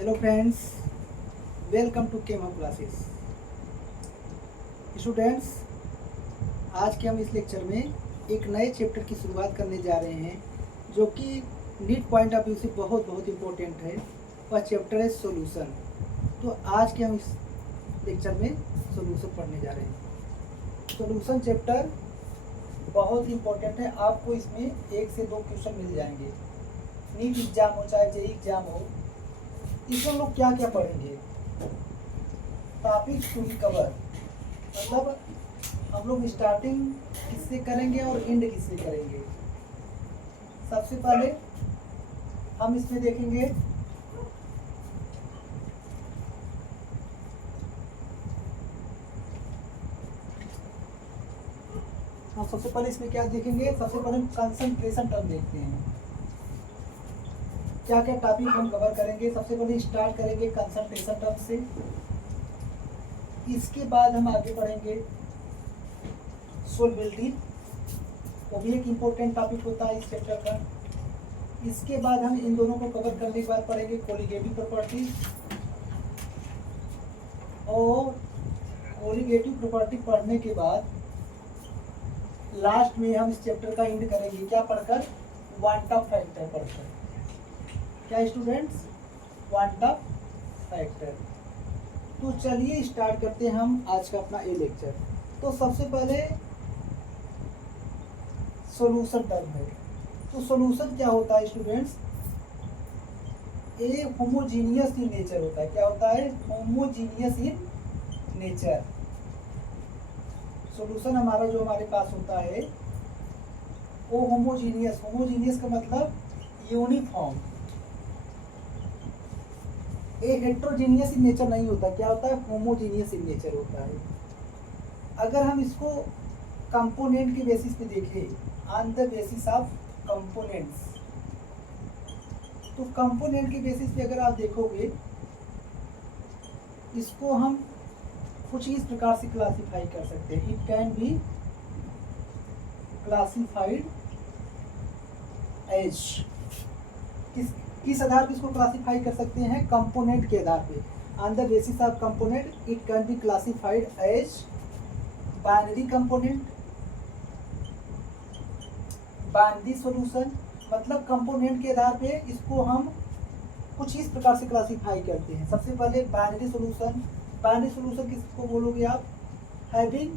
Hello friends, welcome to केमा classes. Students, आज के हम इस लेक्चर में एक नए चैप्टर की शुरुआत करने जा रहे हैं जो कि नीट पॉइंट ऑफ व्यू से बहुत बहुत इम्पोर्टेंट है। वह चैप्टर है सॉल्यूशन। तो आज के हम इस लेक्चर में सॉल्यूशन पढ़ने जा रहे हैं। सॉल्यूशन चैप्टर बहुत ही इम्पोर्टेंट है। आपको इसमें 1 से 2 क्वेश्चन मिल जाएंगे। नीट एग्जाम हो चाहे जेईई एग्जाम हो, इसमें हम लोग क्या क्या पढ़ेंगे। टॉपिक टू बी कवर, मतलब हम लोग स्टार्टिंग किससे करेंगे और एंड किससे करेंगे। सबसे पहले हम इसमें देखेंगे सबसे पहले इसमें क्या देखेंगे। सबसे पहले कंसंट्रेशन टर्म देखते हैं, क्या क्या टॉपिक हम कवर करेंगे। सबसे पहले स्टार्ट करेंगे कंसंट्रेशन टर्म से। इसके बाद हम आगे पढ़ेंगे सोल्युबिलिटी, वो भी एक इम्पोर्टेंट टॉपिक होता है इस चैप्टर का। इसके बाद हम इन दोनों को कवर करने के बाद पढ़ेंगे कोलिगेटिव प्रॉपर्टी, और कोलिगेटिव प्रॉपर्टी पढ़ने के बाद लास्ट में हम इस चैप्टर का एंड करेंगे क्या पढ़कर, वांट ऑफ फैक्टर पढ़कर। क्या स्टूडेंट्स, वांट ऑफ फैक्टर। तो चलिए स्टार्ट करते हैं हम आज का अपना ये लेक्चर। तो सबसे पहले सॉल्यूशन टर्म है। तो सॉल्यूशन क्या होता है स्टूडेंट्स, ये होमोजीनियस इन नेचर होता है। क्या होता है, होमोजीनियस इन नेचर। सॉल्यूशन हमारा जो हमारे पास होता है वो होमोजीनियस, होमोजीनियस का मतलब यूनिफॉर्म। ये हेट्रोजीनियस इन नेचर नहीं होता। क्या होता है, होमोजीनियस इन नेचर होता है। अगर हम इसको कंपोनेंट के बेसिस पे देखें, on the basis of components, तो कंपोनेंट के बेसिस पे अगर आप देखोगे इसको हम कुछ इस प्रकार से क्लासिफाई कर सकते हैं। It can be classified as, किस आधार पे इसको क्लासिफाई कर सकते हैं, कंपोनेंट के आधार पे। On the basis of component it can be classified as binary component, binary solution. मतलब कंपोनेंट के आधार पे इसको हम कुछ इस प्रकार से क्लासिफाई करते हैं। सबसे पहले बाइनरी सॉल्यूशन। बाइनरी सॉल्यूशन किसको बोलोगे आप, हैविंग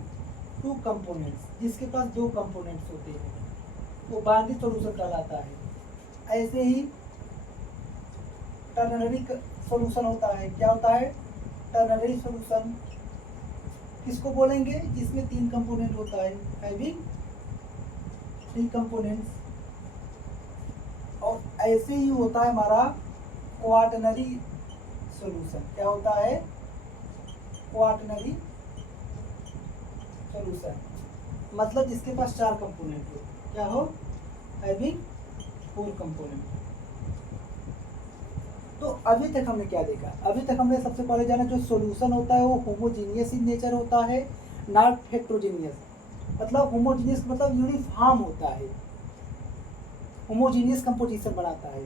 2 कंपोनेंट्स, जिसके पास 2 कंपोनेंट्स होते हैं वो बाइनरी सॉल्यूशन कहलाता है। ऐसे ही टर्नरी सॉल्यूशन होता है। क्या होता है, टर्नरी सॉल्यूशन किसको बोलेंगे, जिसमें 3 कंपोनेंट होता है, हैविंग 3 कंपोनेंट्स। और ऐसे ही होता है हमारा क्वाटरनरी सॉल्यूशन। क्या होता है, क्वाटरनरी सॉल्यूशन, मतलब जिसके पास 4 कंपोनेंट हो। क्या हो, हैविंग 4 कंपोनेंट। तो अभी तक हमने क्या देखा, अभी तक हमने सबसे पहले जाना जो सॉल्यूशन होता है वो होमोजीनियस इन नेचर होता है, नॉट हेट्रोजीनियस। मतलब होमोजीनियस मतलब यूनिफॉर्म होता है, होमोजीनियस कंपोजिशन बनाता है।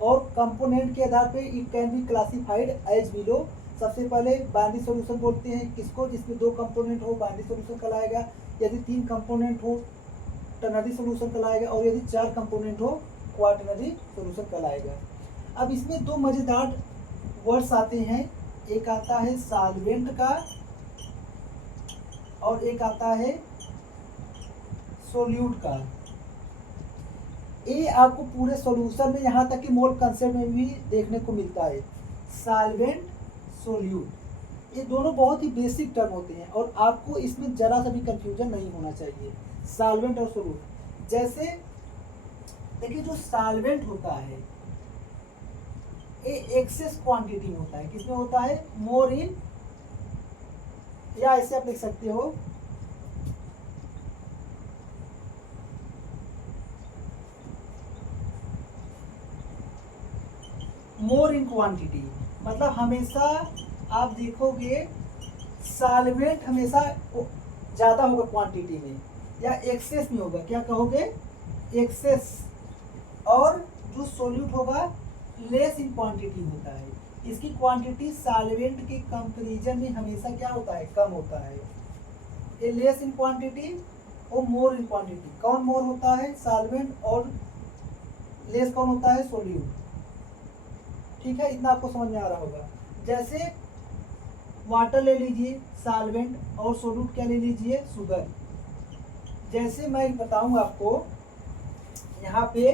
और कंपोनेंट के आधार पे it can be classified as below. सबसे पहले बाइनरी सॉल्यूशन बोलते हैं किसको, जिसमें 2 कंपोनेंट हो बाइनरी सॉल्यूशन कहलाएगा। यदि 3 कंपोनेंट हो टर्नरी सॉल्यूशन कहलाएगा, और यदि 4 कंपोनेंट हो क्वाटरनरी सॉल्यूशन कहलाएगा। अब इसमें 2 मजेदार वर्ड्स आते हैं, एक आता है सॉल्वेंट का और एक आता है सोल्यूट का। ये आपको पूरे सॉल्यूशन में, यहाँ तक कि मोल कंसेप्ट में भी देखने को मिलता है, सॉल्वेंट सोल्यूट। ये दोनों बहुत ही बेसिक टर्म होते हैं और आपको इसमें जरा सा भी कंफ्यूजन नहीं होना चाहिए, सॉल्वेंट और सोल्यूट। जैसे देखिए जो सॉल्वेंट होता है ये एक्सेस क्वांटिटी में होता है। किसमें होता है, मोर इन, या ऐसे आप लिख सकते हो मोर इन क्वांटिटी। मतलब हमेशा आप देखोगे सॉल्वेंट हमेशा ज़्यादा होगा क्वांटिटी में, या एक्सेस में होगा। क्या कहोगे, एक्सेस। और जो सोल्यूट होगा लेस इन क्वांटिटी होता है। इसकी क्वांटिटी सॉल्वेंट के कंपैरिजन में हमेशा क्या होता है, कम होता है। ए लेस इन क्वांटिटी और मोर इन क्वांटिटी। कौन मोर होता है, सॉल्वेंट, और लेस कौन होता है, सोल्यूट। ठीक है, इतना आपको समझ में आ रहा होगा। जैसे वाटर ले लीजिए सॉल्वेंट, और सोल्यूट क्या ले लीजिए, शुगर। जैसे मैं बताऊंगा आपको, यहाँ पे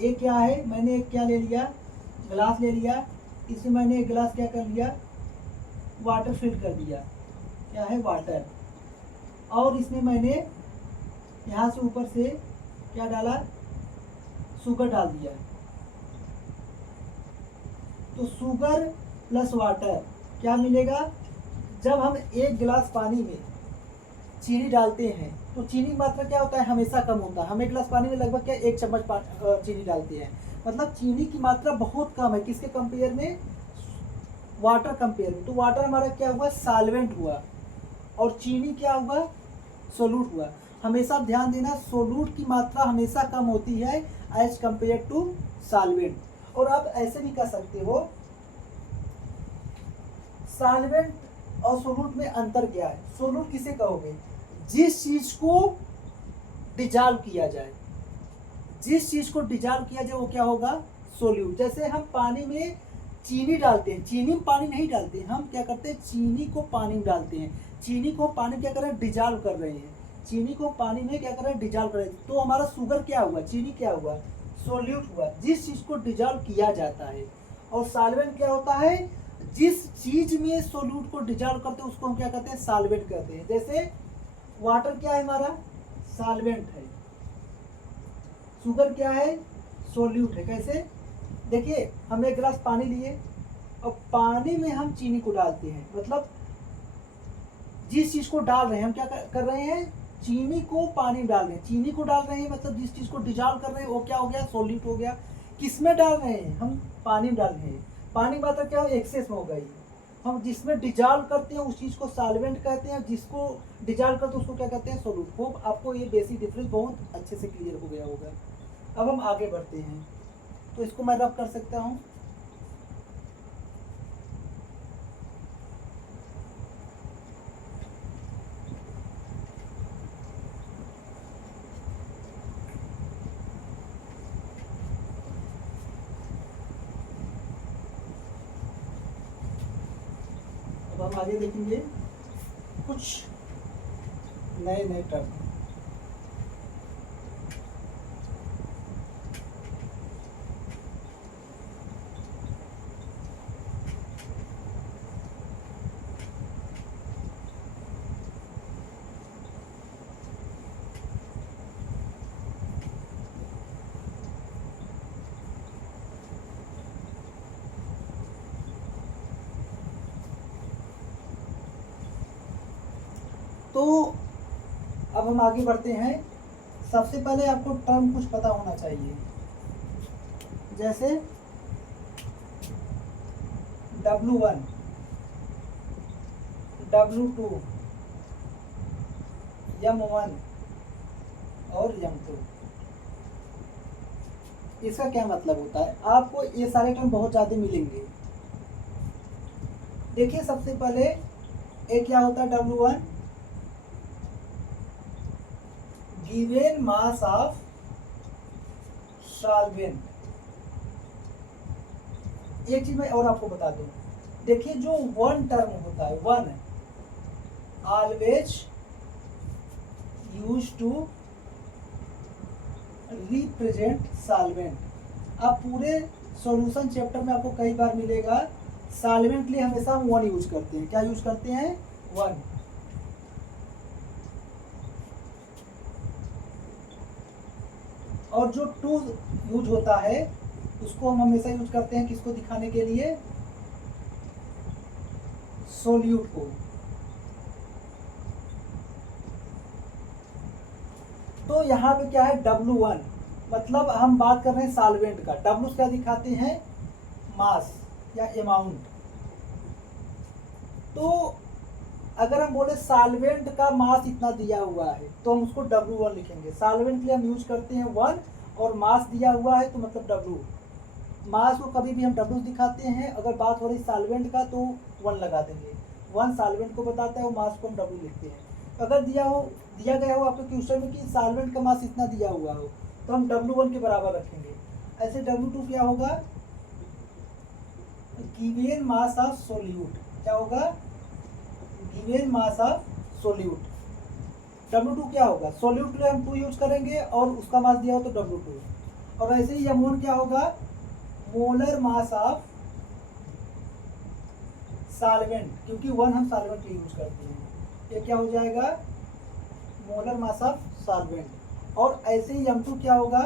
एक क्या है, मैंने एक क्या ले लिया, ग्लास ले लिया, इसमें मैंने एक गिलास क्या कर लिया, वाटर फिल कर दिया, क्या है, वाटर। और इसमें मैंने यहाँ से ऊपर से क्या डाला, शुगर डाल दिया। तो शुगर प्लस वाटर क्या मिलेगा, जब हम एक गिलास पानी में चीनी डालते हैं तो चीनी की मात्रा क्या होता है, हमेशा कम होता है। हम एक गिलास पानी में लगभग क्या 1 चम्मच चीनी डालते हैं, मतलब चीनी की मात्रा बहुत कम है। किसके कंपेयर में, वाटर कंपेयर में। तो वाटर हमारा क्या हुआ, सॉल्वेंट हुआ, और चीनी क्या हुआ, सोल्यूट हुआ। हमेशा ध्यान देना, सोल्यूट की मात्रा हमेशा कम होती है एज कंपेयर टू सॉल्वेंट। और आप ऐसे भी कर सकते हो, सॉल्वेंट और सोल्यूट में अंतर क्या है। सोल्यूट किसे कहोगे, जिस चीज को डिजॉल्व किया जाए, जिस चीज को डिजॉल्व किया जाए वो क्या होगा, सोल्यूट। जैसे हम पानी में चीनी डालते हैं, चीनी में पानी नहीं डालते, हम क्या करते हैं, चीनी को पानी में डालते हैं। चीनी को पानी क्या कर रहे हैं, डिजॉल्व कर रहे हैं। चीनी को पानी में क्या कर रहे हैं, डिजॉल्व कर रहे हैं। तो हमारा शुगर क्या हुआ, चीनी क्या हुआ, सोल्यूट हुआ, जिस चीज को डिजॉल्व किया जाता है। और सॉल्वेंट क्या होता है, जिस चीज में सोल्यूट को डिजॉल्व करते हैं उसको हम क्या कहते हैं, सॉल्वेंट कहते हैं। जैसे वाटर क्या है हमारा, सॉल्वेंट है, शुगर क्या है, सोल्यूट है। कैसे, देखिए हम एक गिलास पानी लिए और पानी में हम चीनी को डालते हैं, मतलब जिस चीज को डाल रहे हैं हम क्या कर रहे हैं, चीनी को पानी में डाल रहे हैं। चीनी को डाल रहे हैं मतलब जिस चीज को डिजॉल्व कर रहे हैं वो क्या हो गया, सोल्यूट हो गया। किसमें डाल रहे हैं, हम पानी में डाल रहे हैं। पानी में मतलब क्या हो, एक्सेस में हो गई। हम जिसमें डिजॉल्व करते हैं उस चीज को सॉल्वेंट कहते हैं, जिसको डिजॉल्व करते हैं उसको क्या कहते हैं, सोल्यूट। होप आपको ये बेसिक डिफरेंस बहुत अच्छे से क्लियर हो गया होगा। अब हम आगे बढ़ते हैं, तो इसको मैं रब कर सकता हूँ। अब हम आगे देखेंगे कुछ नए नए टर्म। तो अब हम आगे बढ़ते हैं। सबसे पहले आपको टर्म कुछ पता होना चाहिए, जैसे W1, W2, M1 और M2। इसका क्या मतलब होता है, आपको ये सारे टर्म बहुत ज़्यादा मिलेंगे। देखिए सबसे पहले एक क्या होता है, W1, given mass of solvent. एक चीज मैं और आपको बता दूं, देखिए जो वन टर्म होता है, one always use to represent solvent. आप पूरे सॉल्यूशन चैप्टर में आपको कई बार मिलेगा, सॉल्वेंट के लिए हमेशा हम वन यूज करते हैं। क्या यूज करते हैं, वन। और जो टू यूज होता है उसको हम हमेशा यूज करते हैं किसको दिखाने के लिए, सोल्यूट को। तो यहाँ पे क्या है, W1, मतलब हम बात कर रहे हैं सॉल्वेंट का। W क्या दिखाते हैं, मास या अमाउंट। तो अगर हम बोले सॉल्वेंट का मास इतना दिया हुआ है तो हम उसको W1 लिखेंगे। सॉल्वेंट के लिए हम यूज करते हैं वन, और मास दिया हुआ है तो मतलब W। मास को कभी भी हम डब्ल्यू दिखाते हैं, अगर बात हो रही सॉल्वेंट का तो 1 लगा देंगे। 1 सॉल्वेंट को बताता है, वो मास को हम डब्ल्यू लिखते हैं। अगर दिया गया हो आपके क्वेश्चन में कि सॉल्वेंट का मास इतना दिया हुआ हो, तो हम W1 के बराबर रखेंगे। ऐसे W2 क्या होगा, गिवन मास ऑफ सोल्यूट। क्या होगा, given mass of solute. W2 क्या होगा, सोल्यूट के लिए हम 2 यूज करेंगे और उसका मास दिया हो तो W2। और ऐसे ही M1 क्या होगा, मोलर मास ऑफ सॉल्वेंट, क्योंकि 1 हम सॉल्वेंट यूज करते हैं। ये क्या हो जाएगा, मोलर मास ऑफ सॉल्वेंट। और ऐसे ही M2 क्या होगा,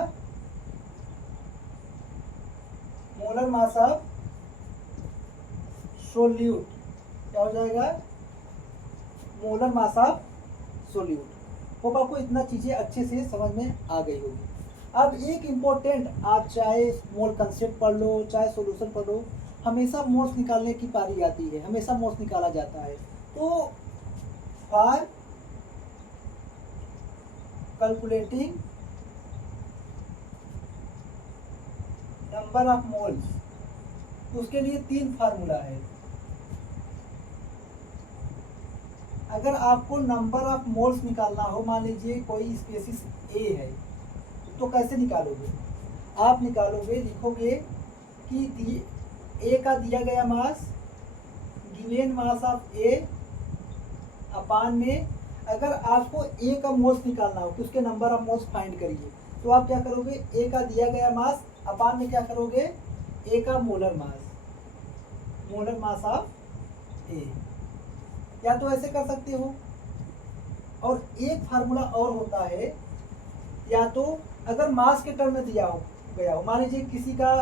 मोलर मास ऑफ सोल्यूट। क्या हो जाएगा, molar mass of solute. Hope आपको इतना चीजें अच्छे से समझ में आ गई होगी। अब एक इम्पोर्टेंट, आप चाहे मोल कंसेप्ट पढ़ लो चाहे सॉल्यूशन पढ़ लो, हमेशा मोल्स निकालने की पारी आती है, हमेशा मोल्स निकाला जाता है। तो for calculating number of moles, उसके लिए 3 फार्मूला है। अगर आपको नंबर ऑफ मोल्स निकालना हो, मान लीजिए कोई स्पेसिस ए है, तो कैसे निकालोगे, आप निकालोगे, लिखोगे कि ए का दिया गया मास, गिवन मास ऑफ ए अपान में, अगर आपको ए का मोल्स निकालना हो तो उसके नंबर ऑफ मोल्स फाइंड करिए। तो आप क्या करोगे, ए का दिया गया मास अपान में क्या करोगे, ए का मोलर मास ऑफ ए। या तो ऐसे कर सकते हो, और एक फार्मूला और होता है, या तो अगर मास के टर्म में दिया हो गया हो, मान लीजिए किसी का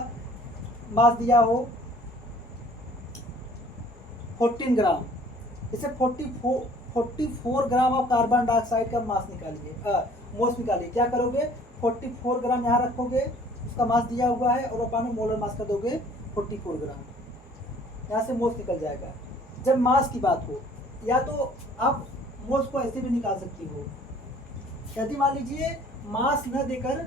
मास दिया हो 14 ग्राम, इसे 44 ग्राम आप कार्बन डाइऑक्साइड का मास निकालिए, मोल्स निकालिए। क्या करोगे, 44 ग्राम यहाँ रखोगे, उसका मास दिया हुआ है, और अपन मोलर मास का दोगे 44 ग्राम, यहाँ से मोल्स निकल जाएगा जब मास की बात हो। या तो आप मोल्स को ऐसे भी निकाल सकती हो, यदि मान लीजिए मास न देकर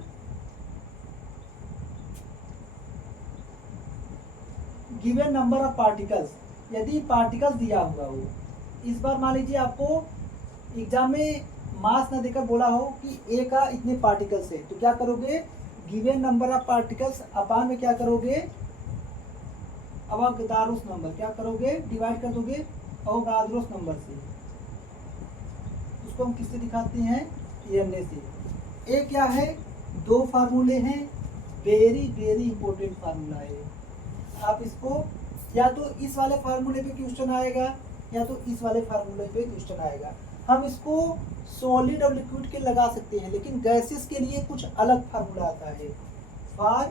गिवन नंबर ऑफ पार्टिकल्स, यदि पार्टिकल्स दिया हुआ हो, इस बार मान लीजिए आपको एग्जाम में मास न देकर बोला हो कि ए का इतने पार्टिकल्स है, तो क्या करोगे, गिवन नंबर ऑफ पार्टिकल्स अपान में क्या करोगे, अवोगाद्रोस नंबर, क्या करोगे, डिवाइड कर दोगे अवोगाद्रोस नंबर से। उसको हम किससे दिखाते हैं, एन से। ए क्या है, 2 फार्मूले हैं, वेरी वेरी इंपॉर्टेंट फार्मूला है। आप इसको या तो इस वाले फार्मूले पे क्वेश्चन आएगा, या तो इस वाले फार्मूले पे क्वेश्चन आएगा। हम इसको सॉलिड और लिक्विड के लगा सकते हैं, लेकिन गैसेस के लिए कुछ अलग फार्मूला आता है। फॉर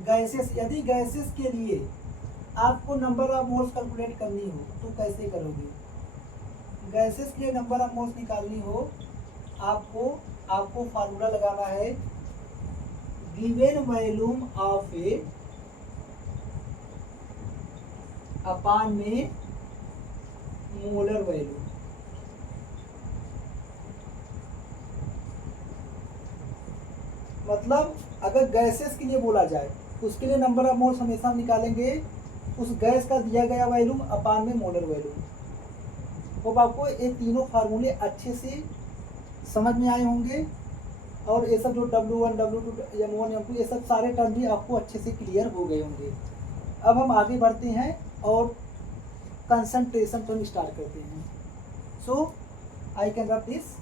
गैसेस, यदि गैसेस के लिए आपको नंबर ऑफ मोल्स कैलकुलेट करनी हो तो कैसे करोगे, गैसेस के लिए नंबर ऑफ मोल्स निकालनी हो, आपको फार्मूला लगाना है, गिवन वॉल्यूम ऑफ ए अपान में मोलर वैल्यू। मतलब अगर गैसेस के लिए बोला जाए, उसके लिए नंबर ऑफ मोल्स हमेशा हम निकालेंगे उस गैस का दिया गया वॉल्यूम अपान में मोलर वैल्यूम। तो आपको ये तीनों फार्मूले अच्छे से समझ में आए होंगे, और ये सब जो W1, W2, M1, M2 ये सब सारे टर्म भी आपको अच्छे से क्लियर हो गए होंगे। अब हम आगे बढ़ते हैं और कंसंट्रेशन पर स्टार्ट करते हैं। सो आई कैन रब दिस।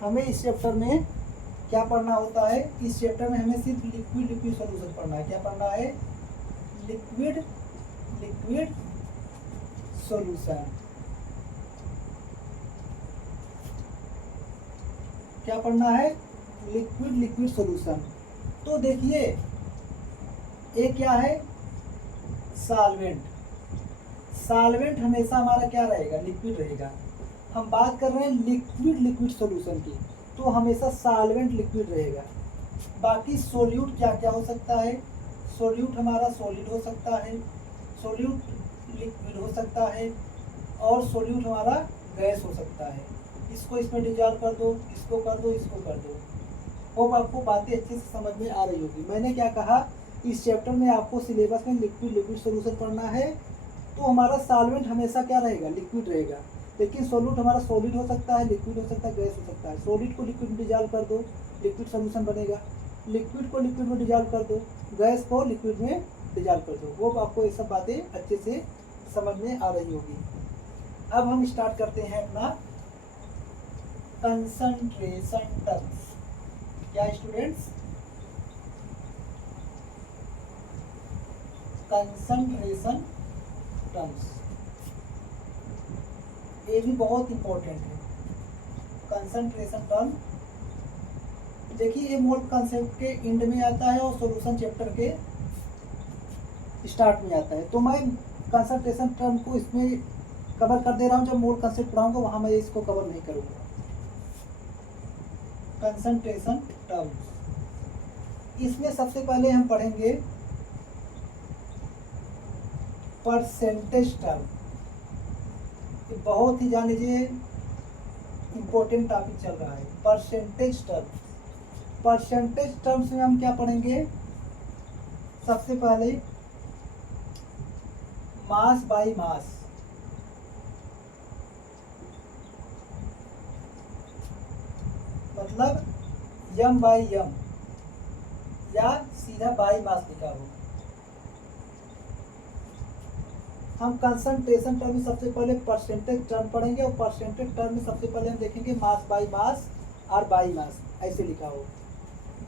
हमें इस चैप्टर में क्या पढ़ना होता है, इस चैप्टर में हमें सिर्फ लिक्विड सॉल्यूशन पढ़ना है। क्या पढ़ना है, लिक्विड सॉल्यूशन। क्या पढ़ना है, लिक्विड लिक्विड सॉल्यूशन। तो देखिए ये क्या है, सॉल्वेंट। सॉल्वेंट हमेशा हमारा क्या रहेगा, लिक्विड रहेगा। हम बात कर रहे हैं लिक्विड लिक्विड सॉल्यूशन की, तो हमेशा सॉल्वेंट लिक्विड रहेगा। बाकी सोल्यूट क्या क्या हो सकता है, सोल्यूट हमारा सॉलिड हो सकता है, सोल्यूट लिक्विड हो सकता है, और सोल्यूट हमारा गैस हो सकता है। इसको इसमें डिजॉल्व कर दो, इसको कर दो, इसको कर दो। होप आपको बातें अच्छे से समझ में आ रही होगी। मैंने क्या कहा, इस चैप्टर में आपको सिलेबस में लिक्विड लिक्विड सॉल्यूशन पढ़ना है, तो हमारा सॉल्वेंट हमेशा क्या रहेगा, लिक्विड रहेगा। लेकिन सोल्यूट हमारा सॉलिड हो सकता है, लिक्विड हो सकता है, गैस हो सकता है। सॉलिड को लिक्विड में डिजॉल्व कर दो, लिक्विड सॉल्यूशन बनेगा। लिक्विड को लिक्विड में डिजॉल्व कर दो, गैस को लिक्विड में डिजॉल्व कर दो। वो आपको ये सब बातें अच्छे से समझ में आ रही होगी। अब हम स्टार्ट करते हैं अपना कंसंट्रेशन टर्म्स। क्या स्टूडेंट्स, कंसंट्रेशन टर्म्स, ये भी बहुत इंपॉर्टेंट है। कंसंट्रेशन टर्म देखिए, ये मोल कंसेप्ट के एंड में आता है और सॉल्यूशन चैप्टर के स्टार्ट में आता है। तो मैं कंसंट्रेशन टर्म को इसमें कवर कर दे रहा हूँ, जब मोल कंसेप्ट पढ़ाऊंगा वहां मैं इसको कवर नहीं करूंगा। कंसंट्रेशन टर्म्स, इसमें सबसे पहले हम पढ़ेंगे परसेंटेज टर्म। ये बहुत ही जान लीजिए इंपॉर्टेंट टॉपिक चल रहा है, परसेंटेज टर्म। परसेंटेज टर्म्स में हम क्या पढ़ेंगे, सबसे पहले मास बाय मास। मतलब यम बाय यम, या सीधा बाय मास लिखा हो। हम कंसंट्रेशन टर्म में सबसे पहले परसेंटेज टर्म पढ़ेंगे, और परसेंटेज टर्म में सबसे पहले हम देखेंगे मास बाय मास और बाय मास ऐसे लिखा हो।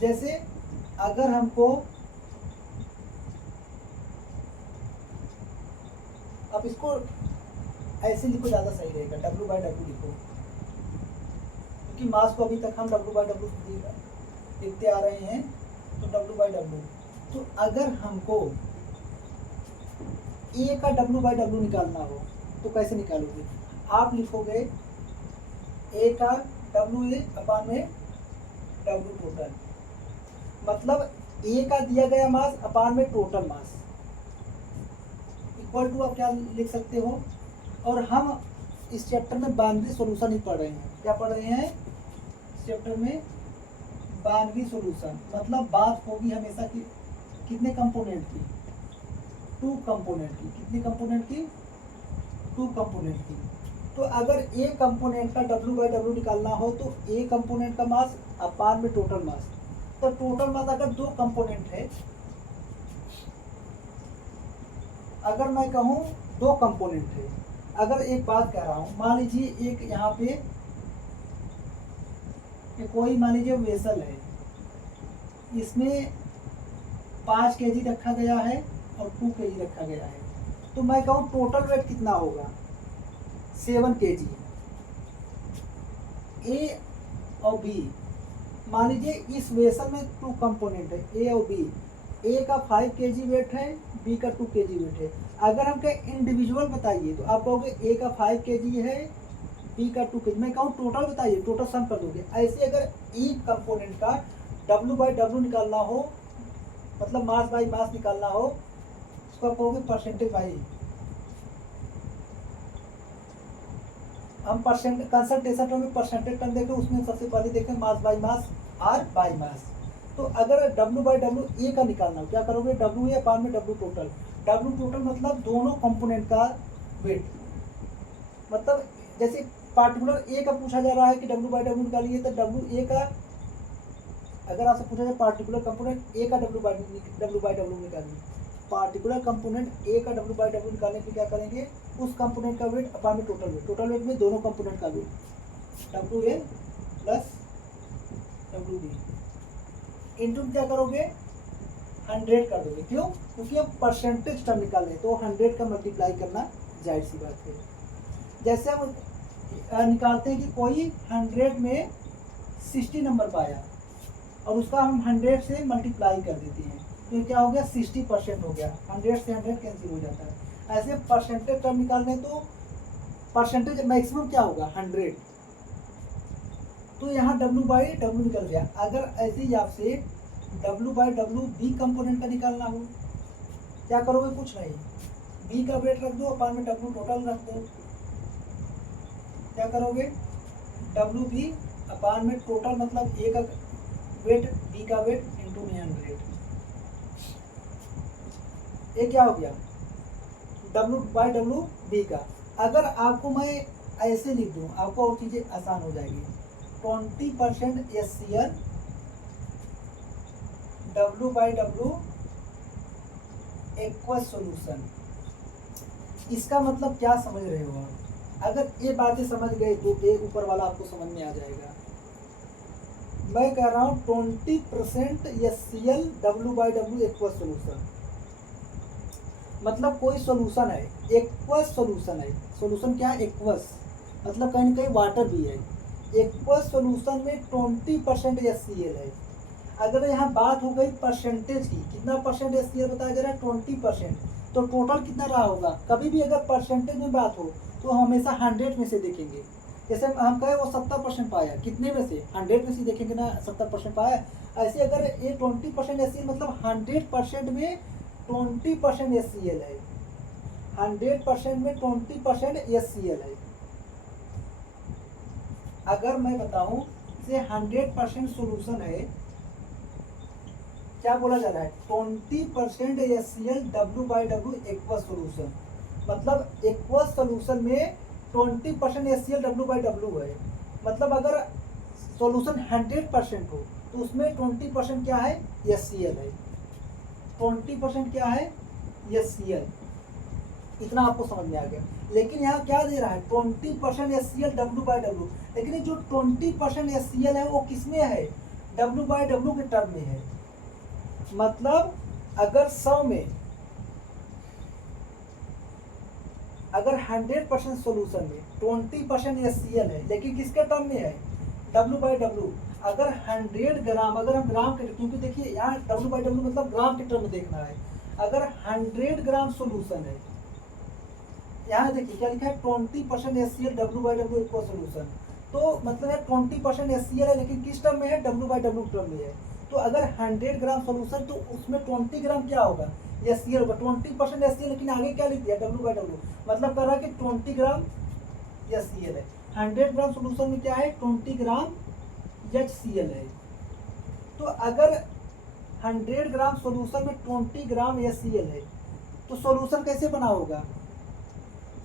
जैसे अगर हमको, अब इसको ऐसे लिखो ज़्यादा सही रहेगा, W बाय W लिखो, क्योंकि मास को अभी तक हम W बाय W लिखते आ रहे हैं, तो W बाय W। तो अगर हमको ए का W बाय W निकालना हो तो कैसे निकालोगे, आप लिखोगे ए का W ए अपान में W टोटल। मतलब ए का दिया गया मास अपान में टोटल मास इक्वल टू आप क्या लिख सकते हो। और हम इस चैप्टर में बाइनरी सॉल्यूशन ही पढ़ रहे हैं। क्या पढ़ रहे हैं इस चैप्टर में, बाइनरी सॉल्यूशन। मतलब बात होगी हमेशा कि कितने कंपोनेंट की, 2 कंपोनेंट की। कितने कंपोनेंट की, 2 कंपोनेंट की। तो अगर ए कंपोनेंट का W बाय W निकालना हो तो ए कंपोनेंट का मास अपान में टोटल मास। तो टोटल मास अगर 2 कंपोनेंट है, अगर मैं कहूँ 2 कंपोनेंट है, अगर एक बात कह रहा हूँ, मान लीजिए एक यहाँ पे कोई मान लीजिए वेसल है, इसमें 5 kg रखा गया है और 2 kg रखा गया है। तो मैं कहूँ टोटल वेट कितना होगा, 7 kg। ए और बी, मान लीजिए इस वेसल में 2 कंपोनेंट है, ए और बी। ए का 5 kg वेट है, बी का 2 kg वेट है। अगर हम कहें इंडिविजुअल बताइए तो आप कहोगे ए का 5 kg है, बी का 2 kg। मैं कहूँ टोटल बताइए, टोटल सम कर दोगे। ऐसे अगर ई कंपोनेंट का W बाय W निकालना हो, मतलब मास बाय मास निकालना हो, उसको आप कहोगे परसेंटेज बाय। हम कंसंट्रेशन टर्म में परसेंटेज टर्म देखें, उसमें सबसे पहले देखें मास बाय मास और बाय मास। तो अगर W बाय W ए का निकालना हो, क्या करोगे, W ए अपान में W टोटल। W टोटल मतलब दोनों कंपोनेंट का वेट। मतलब जैसे पार्टिकुलर ए का पूछा जा रहा है कि W बाय W निकालिए, तो W ए का, अगर आपसे पूछा जाए पार्टिकुलर कंपोनेंट ए का W बाय W निकालिए, पार्टिकुलर कंपोनेंट ए का W बाय W निकालने के लिए क्या करेंगे, उस कंपोनेंट का वेट अपान में टोटल वेट। टोटल वेट में दोनों कंपोनेंट का वेट, W ए प्लस W बी इंटू क्या करोगे, 100 कर दोगे। क्यों, क्योंकि अब परसेंटेज टर्म निकाल रहे हैं, तो 100 का मल्टीप्लाई करना जाहिर सी बात है। जैसे हम निकालते हैं कि कोई 100 में 60 नंबर पाया और उसका हम 100 से मल्टीप्लाई कर देते हैं, तो ये क्या हो गया 60% हो गया। 100 से 100 कैंसिल हो जाता है। ऐसे परसेंटेज टर्म निकालने तो परसेंटेज मैक्सिमम क्या होगा 100, तो यहाँ W/W निकल गया। अगर ऐसे ही आपसे W/W बी कंपोनेंट का निकालना हो, क्या करोगे, कुछ नहीं, बी का वेट रख दो अपान में W टोटल रख दो। क्या करोगे, WB अपान में टोटल मतलब ए का वेट बी का वेट इंटू में 100, ये क्या हो गया W/W बी का। अगर आपको मैं ऐसे लिख दूं, आपको और चीजें आसान हो जाएगी। 20% SCl W/W एक्वस सॉल्यूशन। इसका मतलब क्या समझ रहे हो आप? अगर ये बातें समझ गए तो ये ऊपर वाला आपको समझ में आ जाएगा। मैं कह रहा हूँ 20% SCl W/W एक्वस सॉल्यूशन, मतलब कोई सॉल्यूशन है, एक्वस सॉल्यूशन है। सॉल्यूशन क्या है, एक्वस, मतलब कहीं ना कहीं वाटर भी है। एक्वस सॉल्यूशन में 20% SCl है। अगर यहाँ बात हो गई परसेंटेज की, कितना परसेंट SCl बताया जा रहा है 20%, तो टोटल कितना रहा होगा। कभी भी अगर परसेंटेज में बात हो तो हम हमेशा 100 में से देखेंगे। जैसे हम कहे वो 70% पाया, कितने में से 100 में से देखेंगे ना, 70% पाया। ऐसे अगर ये 20% SCl मतलब 100% में 20% SCl है, 100% में 20% SCl है। अगर मैं बताऊं से 100% सोल्यूशन है, क्या बोला जा रहा है 20% SCl W/W एक्वस सोल्यूशन, मतलब एक्वस सोल्यूशन में 20% SCl W/W है। मतलब अगर सोल्यूशन 100% हो तो उसमें 20% क्या है SCl है, 20% क्या है SCl। इतना आपको समझ में आ गया। लेकिन यहाँ क्या दे रहा है 20% SCl W/W, लेकिन जो 20% SCl है वो किसमें है, W/W के टर्म में है। मतलब अगर 100 में, अगर 100% सोल्यूशन में 20% SCl है, लेकिन किसके टर्म में है W/W। अगर 100 ग्राम, अगर हम ग्राम के, क्योंकि देखिए यहाँ W/W मतलब ग्राम के टर्म में देखना है। अगर 100 ग्राम सोल्यूशन है, यहाँ देखिए क्या लिखा है 20% SCl W/W इक्वल सोल्यूशन, तो मतलब है 20% SCl है, लेकिन किस टर्म में है W/W टर्म में है। तो अगर 100 ग्राम सोल्यूशन तो उसमें 20 ग्राम क्या होगा SCl होगा, 20% SCl, लेकिन आगे क्या लिख दिया W/W, मतलब कर रहा है कि 20 ग्राम SCl है। 100 ग्राम सोल्यूशन में क्या है 20 ग्राम HCl है। तो अगर 100 ग्राम सोल्यूशन में 20 ग्राम SCl है तो सोल्यूशन कैसे बना होगा,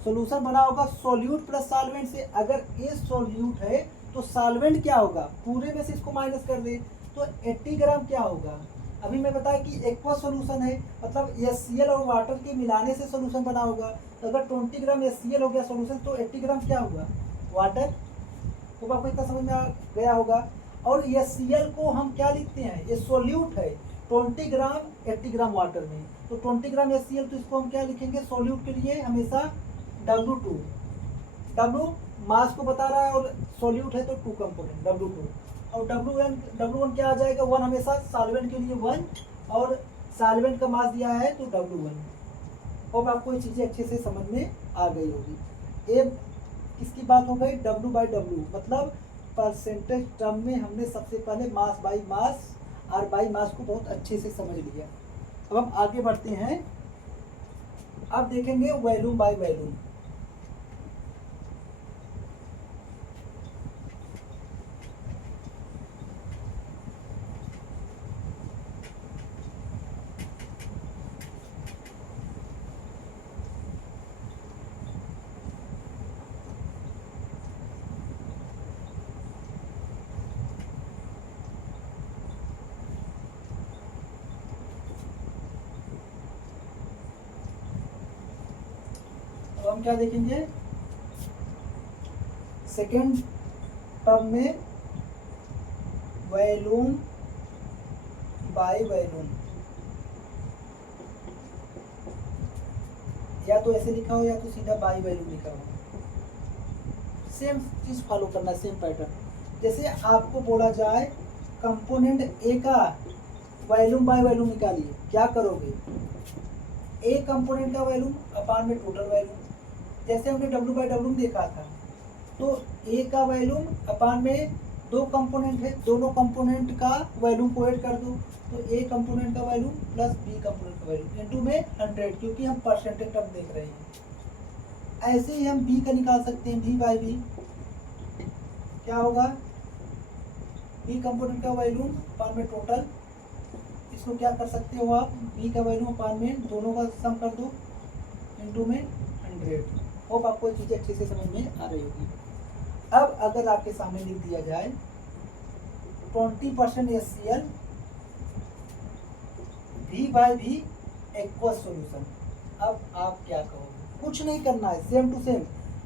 सोल्यूशन बना होगा सोल्यूट प्लस सॉल्वेंट से। अगर ये सोल्यूट है तो सॉल्वेंट क्या होगा, पूरे में से इसको माइनस कर दे तो 80 ग्राम क्या होगा। अभी मैं बताया कि एक्वस सोल्यूशन है, मतलब SCl और वाटर के मिलाने से सोल्यूशन बना होगा। तो अगर 20 ग्राम SCl हो गया सोल्यूशन तो 80 ग्राम क्या हुआ वाटर। तो आपको इतना समझ में आ गया होगा। और SCl को हम क्या लिखते हैं, ये सोल्यूट है 20 ग्राम 80 ग्राम वाटर में, तो 20 ग्राम SCl, तो इसको हम क्या लिखेंगे सोल्यूट के लिए हमेशा W2। W मास को बता रहा है और सोल्यूट है तो 2 कंपोनेंट W2, और W1 क्या आ जाएगा 1, हमेशा सॉल्वेंट के लिए 1, और सॉल्वेंट का मास दिया है तो W1। अब आपको ये चीज़ें अच्छे से समझ में आ गई होगी। ये किसकी बात हो गई W/W, मतलब परसेंटेज टर्म में हमने सबसे पहले मास बाई मास और बाई मास को बहुत अच्छे से समझ लिया। अब हम आगे बढ़ते हैं, अब देखेंगे वॉल्यूम बाय वॉल्यूम। हम क्या देखेंगे सेकेंड टर्म में वॉल्यूम बाय वॉल्यूम, या तो ऐसे लिखा हो या तो सीधा बाय वॉल्यूम लिखा हो, सेम चीज फॉलो करना, सेम पैटर्न। जैसे आपको बोला जाए कंपोनेंट ए का वॉल्यूम बाय वॉल्यूम निकालिए, क्या करोगे? ए कंपोनेंट का वॉल्यूम अपान में टोटल वॉल्यूम, जैसे हमने डब्ल्यू बाय डब्ल्यू देखा था। तो ए का वॉल्यूम अपान में दो कंपोनेंट है, दोनों कंपोनेंट का वॉल्यूम को ऐड कर दो, तो ए कंपोनेंट का वॉल्यूम प्लस बी कंपोनेंट का वॉल्यूम इनटू में 100, क्योंकि हम परसेंटेज टर्म देख रहे हैं। ऐसे ही हम बी का निकाल सकते हैं, बी बाय बी क्या होगा? बी कंपोनेंट का वॉल्यूम अपान में टोटल, इसको क्या कर सकते हो आप? बी का वॉल्यूम अपान में दोनों का सम कर दो इनटू में 100। होप आपको ये चीज़ें अच्छे से समझ में आ रही होगी। अब अगर आपके सामने लिख दिया जाए 20% HCl V by V aqueous solution, अब आप क्या कहोगे? कुछ नहीं करना है, सेम टू सेम।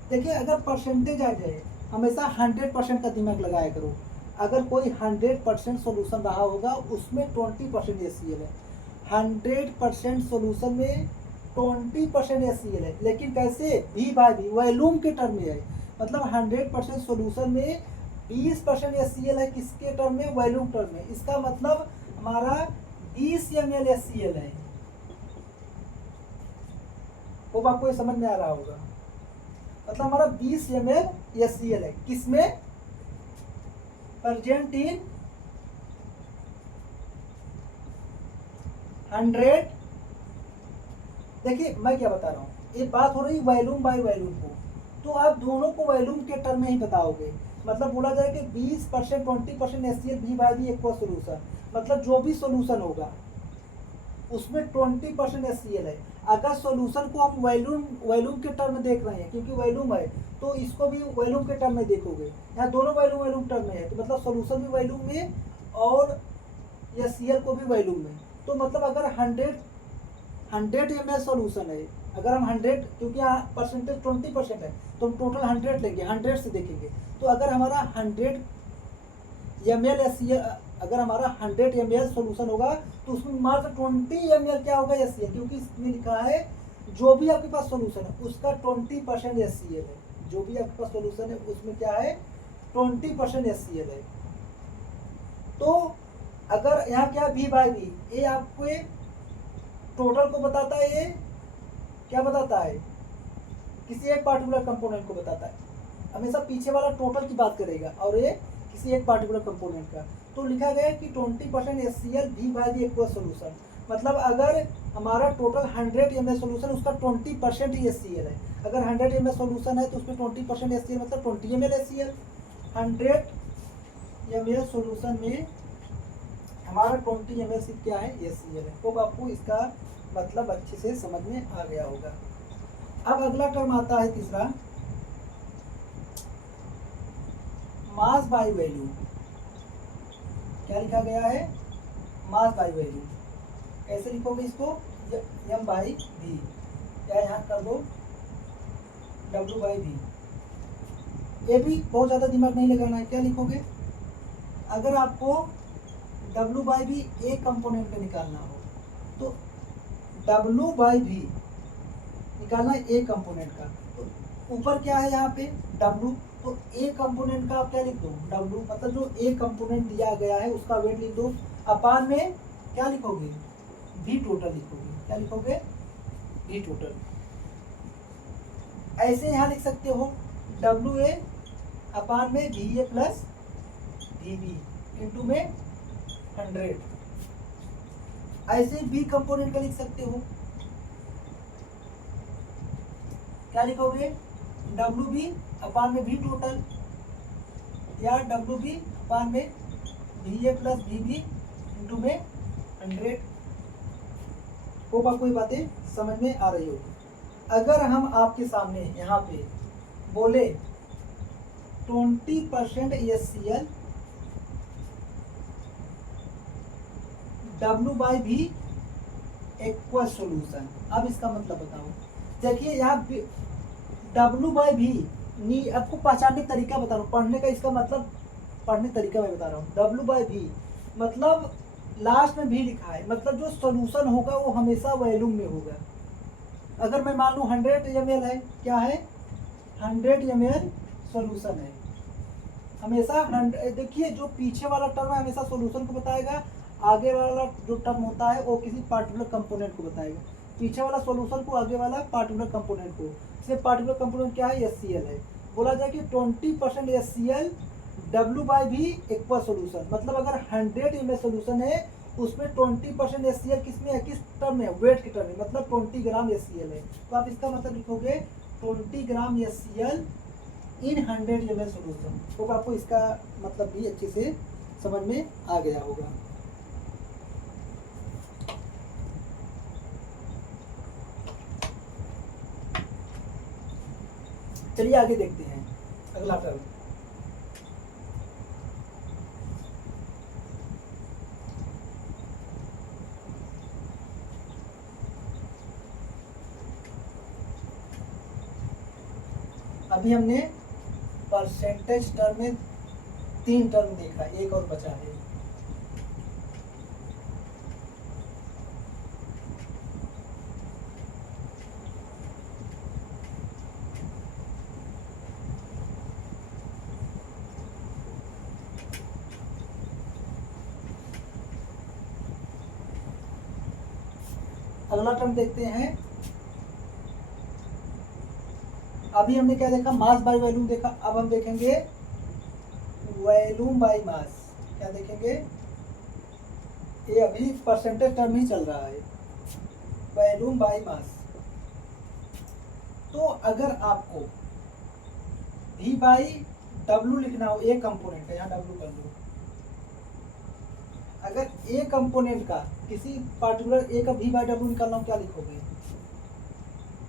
देखिए अगर परसेंटेज आ जाए, हमेशा 100% का दिमाग लगाया करो। अगर कोई 100% सोल्यूशन रहा होगा उसमें 20% HCl है, 100% सोल्यूशन में 20% HCl है, लेकिन कैसे? V बाय V वॉल्यूम के टर्म में है। मतलब 100% सोल्यूशन में 20% HCl है, किसके टर्म में? वॉल्यूम टर्म में। इसका मतलब हमारा 20 ml HCl है। वो आपको ये समझ में आ रहा होगा? मतलब हमारा 20 ml HCl है, किसमें? Present in 100। देखिए मैं क्या बता रहा हूँ, ये बात हो रही वॉल्यूम बाय वॉल्यूम को, तो आप दोनों को वॉल्यूम के टर्म में ही बताओगे। मतलब बोला जाए कि 20% 20% HCl V by V aqua solution, मतलब जो भी सोल्यूशन होगा उसमें 20% HCl है। अगर सोल्यूशन को हम वॉल्यूम के टर्म में देख रहे हैं, क्योंकि वॉल्यूम है तो इसको भी वॉल्यूम के टर्म में देखोगे। यहाँ दोनों वॉल्यूम टर्म में है, तो मतलब सोल्यूशन भी वॉल्यूम में और HCl को भी वॉल्यूम में। तो मतलब अगर 100 ml सोल्यूशन है, अगर हम 100, क्योंकि यहाँ परसेंटेज 20% है, तो हम टोटल 100 लेंगे, 100 से देखेंगे। तो अगर हमारा 100 ml HCl, अगर हमारा 100 ml सोल्यूशन होगा तो उसमें मात्र 20 ml क्या होगा? HCl, क्योंकि इसमें लिखा है जो भी आपके पास सोल्यूशन है उसका 20% HCl है। जो भी आपके पास सोल्यूशन है उसमें क्या है? 20% HCl है। तो अगर यहाँ क्या V बाय V, ये आपको टोटल को बताता है, ये क्या बताता है? किसी एक पार्टिकुलर कंपोनेंट को बताता है। हमेशा पीछे वाला टोटल की बात करेगा और ये किसी एक पार्टिकुलर कंपोनेंट का। तो लिखा गया है कि 20% HCl V by V aqua solution, मतलब अगर हमारा टोटल 100 ml सोल्यूशन, उसका 20% ही HCl है। अगर 100 ml सोल्यूशन है तो उसमें 20% HCl, मतलब 20 ml HCl। 100 ml सोल्यूशन में हमारा 20 ml सिर्फ क्या है? HCl है। तो आपको इसका मतलब अच्छे से समझ में आ गया होगा। अब अगला टर्म आता है तीसरा, मास बाय वैल्यू। क्या लिखा गया है? Mass by value. कैसे लिखोगे इसको? m बाई v, क्या यहाँ कर दो w बाई v। ये भी बहुत ज़्यादा दिमाग नहीं लगाना है। क्या लिखोगे? अगर आपको w बाई v एक कंपोनेंट पे निकालना हो तो w बाई v निकालना है एक कंपोनेंट का, तो ऊपर क्या है यहाँ पे? w, तो एक कंपोनेंट का आप क्या लिख दो? w, मतलब जो एक कंपोनेंट दिया गया है उसका वेट लिख दो, अपान में क्या लिखोगे? v टोटल लिखोगे। क्या लिखोगे? v total. ऐसे यहाँ लिख सकते हो wa अपान में va प्लस vb इंटू में 100। ऐसे बी कंपोनेंट का लिख सकते हो। क्या लिखोगे? WB अपान में V टोटल, या WB अपान में VA प्लस VB इंटू में 100। होप आपको ये बातें समझ में आ रही होगी। अगर हम आपके सामने यहाँ पे बोले 20% HCl W by V aqua solution, अब इसका मतलब बताओ। देखिए यहाँ W बाई V आपको पहचानने का तरीका बता रहा हूँ, पढ़ने का इसका मतलब पढ़ने तरीका मैं बता रहा हूँ। W बाई V मतलब लास्ट में V लिखा है, मतलब जो सोल्यूशन होगा वो हमेशा वॉल्यूम में होगा। अगर मैं मान लूँ 100 ml है, क्या है? 100 ml सोल्यूशन है, हमेशा देखिए जो पीछे वाला टर्म है हमेशा सॉल्यूशन को बताएगा, आगे वाला जो टर्म होता है वो किसी पार्टिकुलर कंपोनेंट को बताएगा। पीछे वाला सॉल्यूशन को, आगे वाला पार्टिकुलर कंपोनेंट को। इसलिए पार्टिकुलर कंपोनेंट क्या है, HCl है। बोला जाए कि 20% HCl W/V इक्वल सोल्यूशन, मतलब अगर 100 ml सोल्यूशन है उसमें 20% HCl किसमें है, किस टर्म में, वेट के टर्म में, मतलब 20 ग्राम HCl है। तो आप इसका मतलब लिखोगे 20 ग्राम HCl इन 100 ml सोल्यूशन। तो आपको इसका मतलब भी अच्छे से समझ में आ गया होगा। चलिए आगे देखते हैं अगला टर्म। अभी हमने परसेंटेज टर्म में 3 टर्म देखा, एक और बचा है। अगला टर्म देखते हैं। अभी हमने क्या देखा, मास बाय वॉल्यूम देखा। अब हम देखेंगे वॉल्यूम बाय मास। क्या देखेंगे, ये अभी परसेंटेज टर्म ही चल रहा है, वॉल्यूम बाय मास। तो अगर आपको V/W लिखना हो, एक कंपोनेंट है, यहाँ W कर लो। अगर ए कंपोनेंट का किसी पार्टिकुलर ए का V/W निकालना हो, क्या लिखोगे,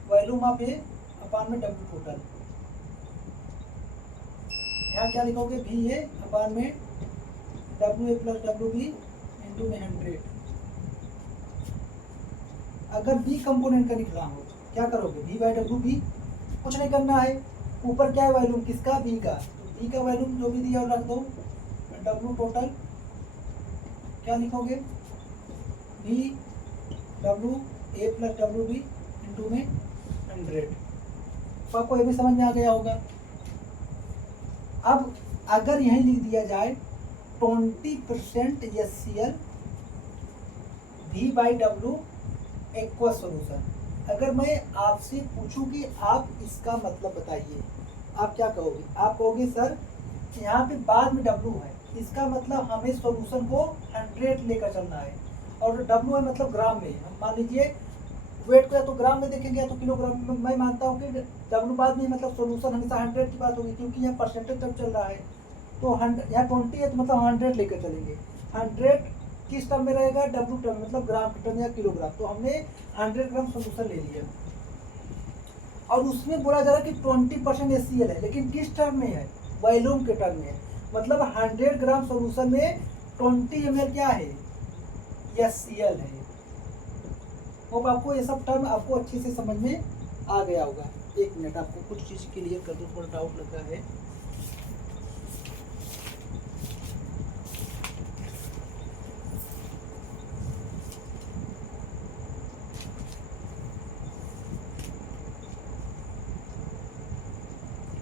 वॉल्यूम ऑफ ए अपान में W टोटल। यहाँ क्या लिखोगे, V ए अपान में WA प्लस WB इंटू में 100। अगर बी कंपोनेंट का निकला हो क्या करोगे, V/W। कुछ नहीं करना है, ऊपर क्या है वॉल्यूम किसका, बी का। तो बी का वॉल्यूम जो भी दिया रख दो, W टोटल क्या लिखोगे, VWA प्लस WB इंटू में 100। तो आपको ये भी समझ में आ गया होगा। अब अगर यहीं लिख दिया जाए 20% HCl V/W एक्वा सोल्यूशन। अगर मैं आपसे पूछूं कि आप इसका मतलब बताइए, आप क्या कहोगे, आप कहोगे सर यहाँ पे बाद में W है, इसका मतलब हमें सॉल्यूशन को 100 लेकर चलना है, और W है मतलब ग्राम में। हम मान लीजिए वेट को या तो ग्राम में देखेंगे या तो किलोग्राम में। मैं मानता हूँ कि W बाद में मतलब सॉल्यूशन हमेशा 100 की बात होगी, क्योंकि यहाँ परसेंटेज टर्म चल रहा है। तो 100 यहाँ 20 है तो मतलब 100 लेकर चलेंगे। 100 किस टर्म में रहेगा, W टर्म, मतलब ग्राम के टर्म या किलोग्राम। तो हमने 100 ग्राम सॉल्यूशन ले लिया, और उसमें बोला जा रहा है कि 20% HCl है, लेकिन किस टर्म में है, वॉल्यूम के टर्म में है। मतलब 100 ग्राम सॉल्यूशन में 20 ml क्या है, HCl है। अब आपको ये सब टर्म आपको अच्छे से समझ में आ गया होगा। एक मिनट, आपको कुछ चीज़ क्लियर कर दूँ, थोड़ा डाउट लग रहा है।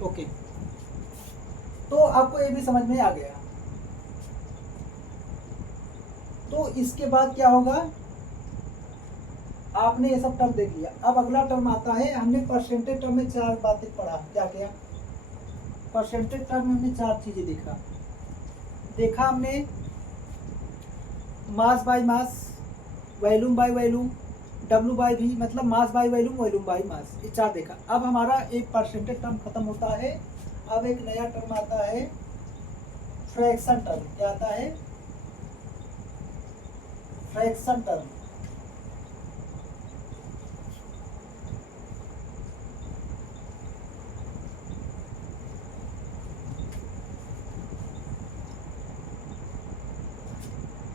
ओके, तो आपको ये भी समझ में आ गया। तो इसके बाद क्या होगा, आपने ये सब टर्म देख लिया। अब अगला टर्म आता है, हमने परसेंटेज टर्म में 4 बातें पढ़ा। क्या क्या, परसेंटेज टर्म में हमने 4 चीजें देखा हमने mass by mass, volume by volume, W/V मतलब mass by volume, volume by mass, ये 4 देखा। अब हमारा एक परसेंटेज टर्म खत्म होता है। अब एक नया टर्म आता है, फ्रैक्शन टर्म। क्या आता है, फ्रैक्शन टर्म।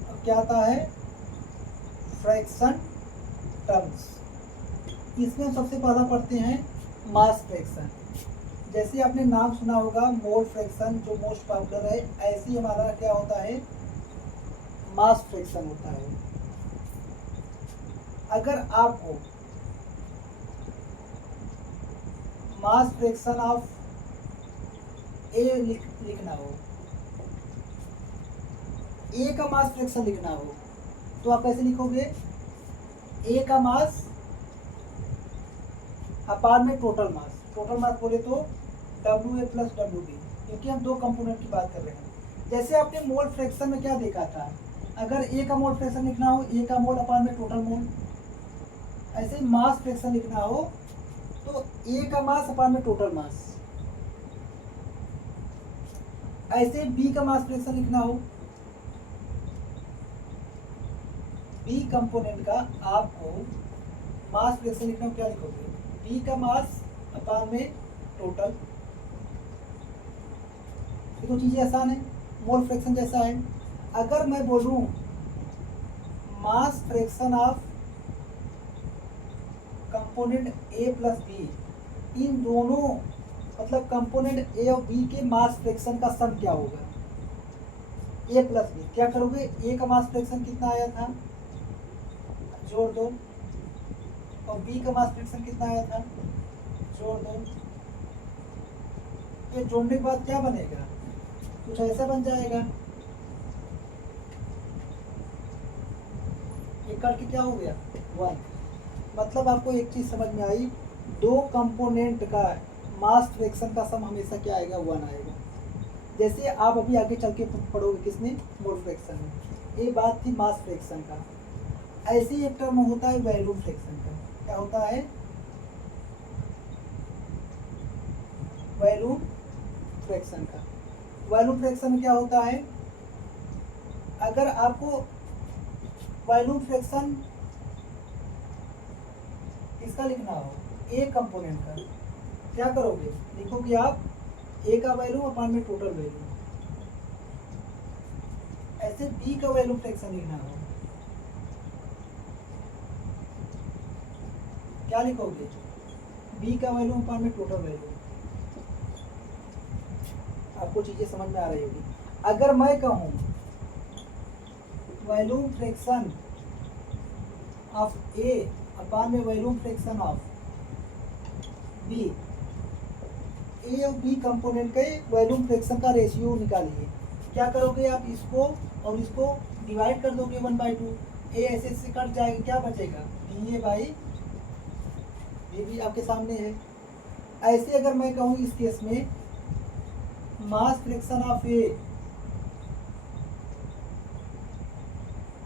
अब क्या आता है, फ्रैक्शन टर्म्स। इसमें हम सबसे पहला पढ़ते हैं मास फ्रैक्शन। जैसे आपने नाम सुना होगा मोल फ्रैक्शन, जो मोस्ट पॉपुलर है, ऐसे ही हमारा क्या होता है, मास फ्रैक्शन होता है। अगर आपको मास फ्रैक्शन ऑफ ए लिखना हो, ए का मास फ्रैक्शन लिखना हो तो आप कैसे लिखोगे, ए का मास अपार में टोटल मास। टोटल मास बोले तो W A plus W B, क्योंकि हम दो कंपोनेंट की बात कर रहे हैं। जैसे आपने मोल फ्रैक्शन में क्या देखा था, अगर ए का मोल फ्रैक्शन लिखना हो ए का मोल अपार में टोटल मोल, ऐसे ही मास फ्रैक्शन लिखना हो तो ए का मास अपार में टोटल मास, ऐसे बी का मास फ्रैक्शन लिखना हो, बी कंपोनेंट का आपको मास फ्रैक्शन लिखना हो, क्या लिखोगे, बी का मास अपार में टोटल। ये तो चीजें आसान है, मोल फ्रैक्शन जैसा है। अगर मैं बोलूं mass fraction of component A plus B, इन दोनों मतलब कंपोनेंट ए और बी के मास फ्रैक्शन का सम क्या होगा, ए प्लस बी, क्या करोगे, ए का मास फ्रैक्शन कितना आया था जोड़ दो, और बी का मास फ्रैक्शन कितना आया था जोड़ दो। ये जोड़ने के बाद क्या बनेगा, कुछ ऐसा बन जाएगा, ये करके क्या हो गया 1। मतलब आपको एक चीज समझ में आई, दो कंपोनेंट का मास फ्रैक्शन का सम हमेशा क्या आएगा 1 आएगा। जैसे आप अभी आगे चल के पढ़ोगे किसमें, मोल फ्रैक्शन में। ये बात थी मास फ्रैक्शन का। ऐसे ही एक टर्म होता है वॉल्यूम फ्रैक्शन का। क्या होता है, वॉल्यूम फ्रैक्शन का। वॉल्यूम फ्रैक्शन में क्या होता है, अगर आपको वॉल्यूम फ्रैक्शन किसका लिखना हो, ए कंपोनेंट का, क्या करोगे, लिखोगे आप ए का वैल्यू अपान में टोटल वैल्यू। ऐसे बी का वैल्यू फ्रैक्शन लिखना हो, क्या लिखोगे, बी का वैल्यू अपान में टोटल वैल्यू। आपको चीजें समझ में आ रही होगी। अगर मैं कहूं वॉल्यूम फ्रैक्शन ऑफ ए अपान में वॉल्यूम फ्रैक्शन ऑफ बी, ए और बी कंपोनेंट के वॉल्यूम फ्रैक्शन का रेशियो निकालिए। क्या करोगे आप, इसको और इसको डिवाइड कर दोगे 1/2, ए ऐसे से कट जाएगा, क्या बचेगा बी ए बाई बी, भी आपके सामने है। ऐसे अगर मैं कहूँ इस केस में मास फ्रैक्शन ऑफ ए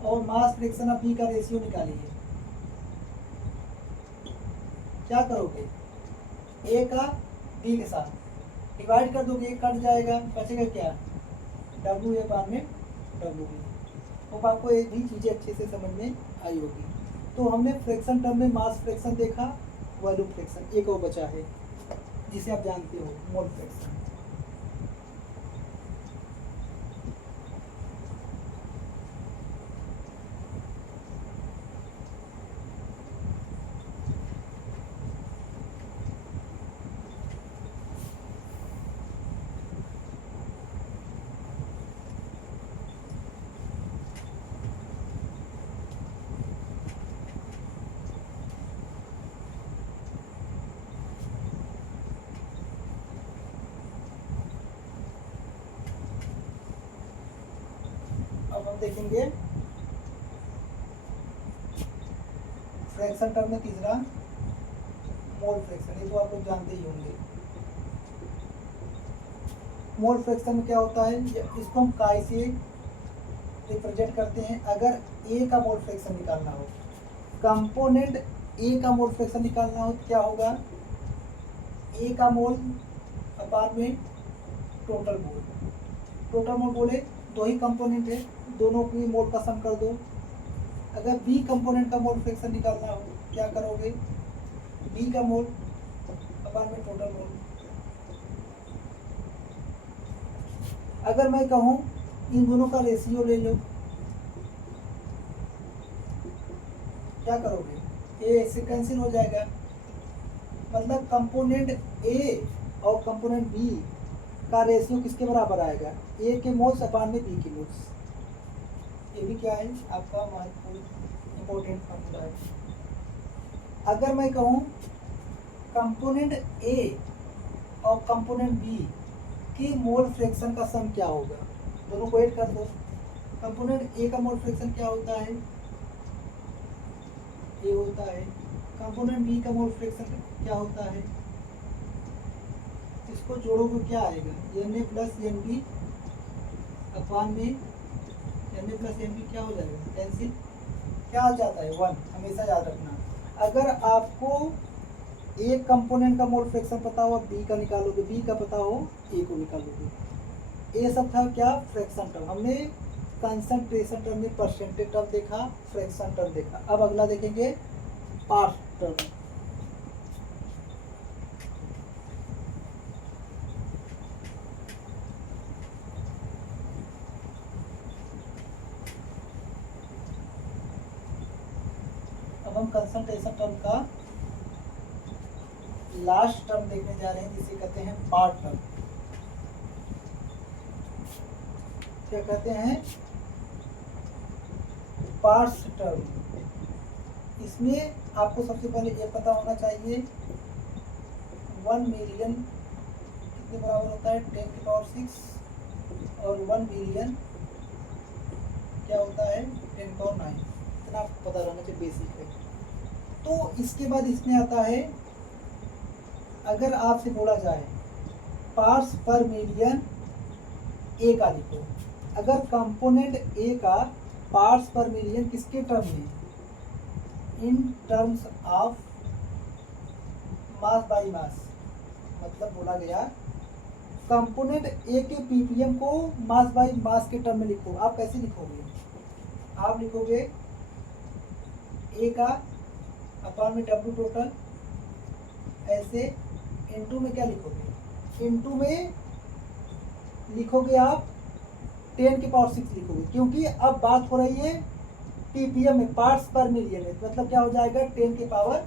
और मास फ्रैक्शन ऑफ बी का रेशियो निकालिए, क्या करोगे, ए का बी के साथ डिवाइड कर दोगे, एक कट जाएगा, बचेगा क्या, डब्ल्यू ए बार में डब्ल्यू बी। तो आपको एक भी चीज़ें अच्छे से समझ में आई होगी। तो हमने फ्रैक्शन टर्म में मास फ्रैक्शन देखा, वॉल्यूम फ्रैक्शन एक और बचा है जिसे आप जानते हो, मोल फ्रैक्शन। अब हम देखेंगे फ्रैक्शन टर्म में तीसरा मोल फ्रैक्शन। ये तो आप लोग जानते ही होंगे। मोल फ्रैक्शन में क्या होता है, इसको हम काई से रिप्रेजेंट करते हैं। अगर ए का मोल फ्रैक्शन निकालना हो, कंपोनेंट ए का मोल फ्रैक्शन निकालना हो, क्या होगा, ए का मोल अपान में टोटल मोल। टोटल मोल बोले दो ही कंपोनेंट है, दोनों की मोल का सम कर दो। अगर बी कंपोनेंट का मोल फ्रैक्शन निकालना हो, क्या करोगे, बी का मोल अपान में टोटल मोल। अगर मैं कहूँ इन दोनों का रेशियो ले लो, क्या करोगे, ए इससे कैंसिल हो जाएगा। मतलब कंपोनेंट ए और कंपोनेंट बी का रेशियो किसके बराबर आएगा, ए के मोल्स अपान में बी के मोल्स। ये भी क्या है आपका महत्वपूर्ण इंपॉर्टेंट फॉर्मूला है। अगर मैं कहूँ कंपोनेंट ए और कंपोनेंट बी की मोल फ्रैक्शन का सम क्या होगा, दोनों को ऐड कर दो, कंपोनेंट ए का मोल फ्रैक्शन क्या होता है, ए होता है। कंपोनेंट बी का मोल फ्रैक्शन क्या होता है, इसको जोड़ोगे क्या आएगा, N A plus N B upon में N A plus N B क्या हो जाएगा, कैंसिल, क्या आ जाता है 1, हमेशा याद रखना। अगर आपको एक कंपोनेंट का मोल फ्रैक्शन पता हो, बी का निकालोगे, बी का पता हो, ए को निकालोगे। ये सब था क्या, फ्रैक्शन टर्म। हमने कंसंट्रेशन टर्म में परसेंटेज टर्म देखा, फ्रैक्शन टर्म देखा। अब अगला देखेंगे पार्ट टर्म। अब हम कंसंट्रेशन टर्म का लास्ट टर्म देखने जा रहे हैं, जिसे कहते हैं पार्ट टर्म। क्या कहते हैं, पार्ट्स टर्म। इसमें आपको सबसे पहले ये पता होना चाहिए 1 मिलियन कितने बराबर होता है, 10 की पावर 6, और 1 बिलियन क्या होता है, 10 की पावर 9। इतना आपको पता रहना चाहिए, बेसिक है। तो इसके बाद इसमें आता है, अगर आपसे बोला जाए पार्ट्स पर मिलियन ए का लिखो, अगर कंपोनेंट ए का पार्ट्स पर मिलियन किसके टर्म में, in terms of mass by mass, मतलब बोला गया कंपोनेंट ए के पीपीएम को मास बाई मास के टर्म में लिखो। आप कैसे लिखोगे, आप लिखोगे ए का अपॉन में डब्ल्यू टोटल, ऐसे इनटू में क्या लिखोगे, इनटू में लिखोगे आप 10 की पावर 6 लिखोगे, क्योंकि अब बात हो रही है पीपीएम में, पार्ट्स पर मिलियन में। मतलब क्या हो जाएगा, 10 की पावर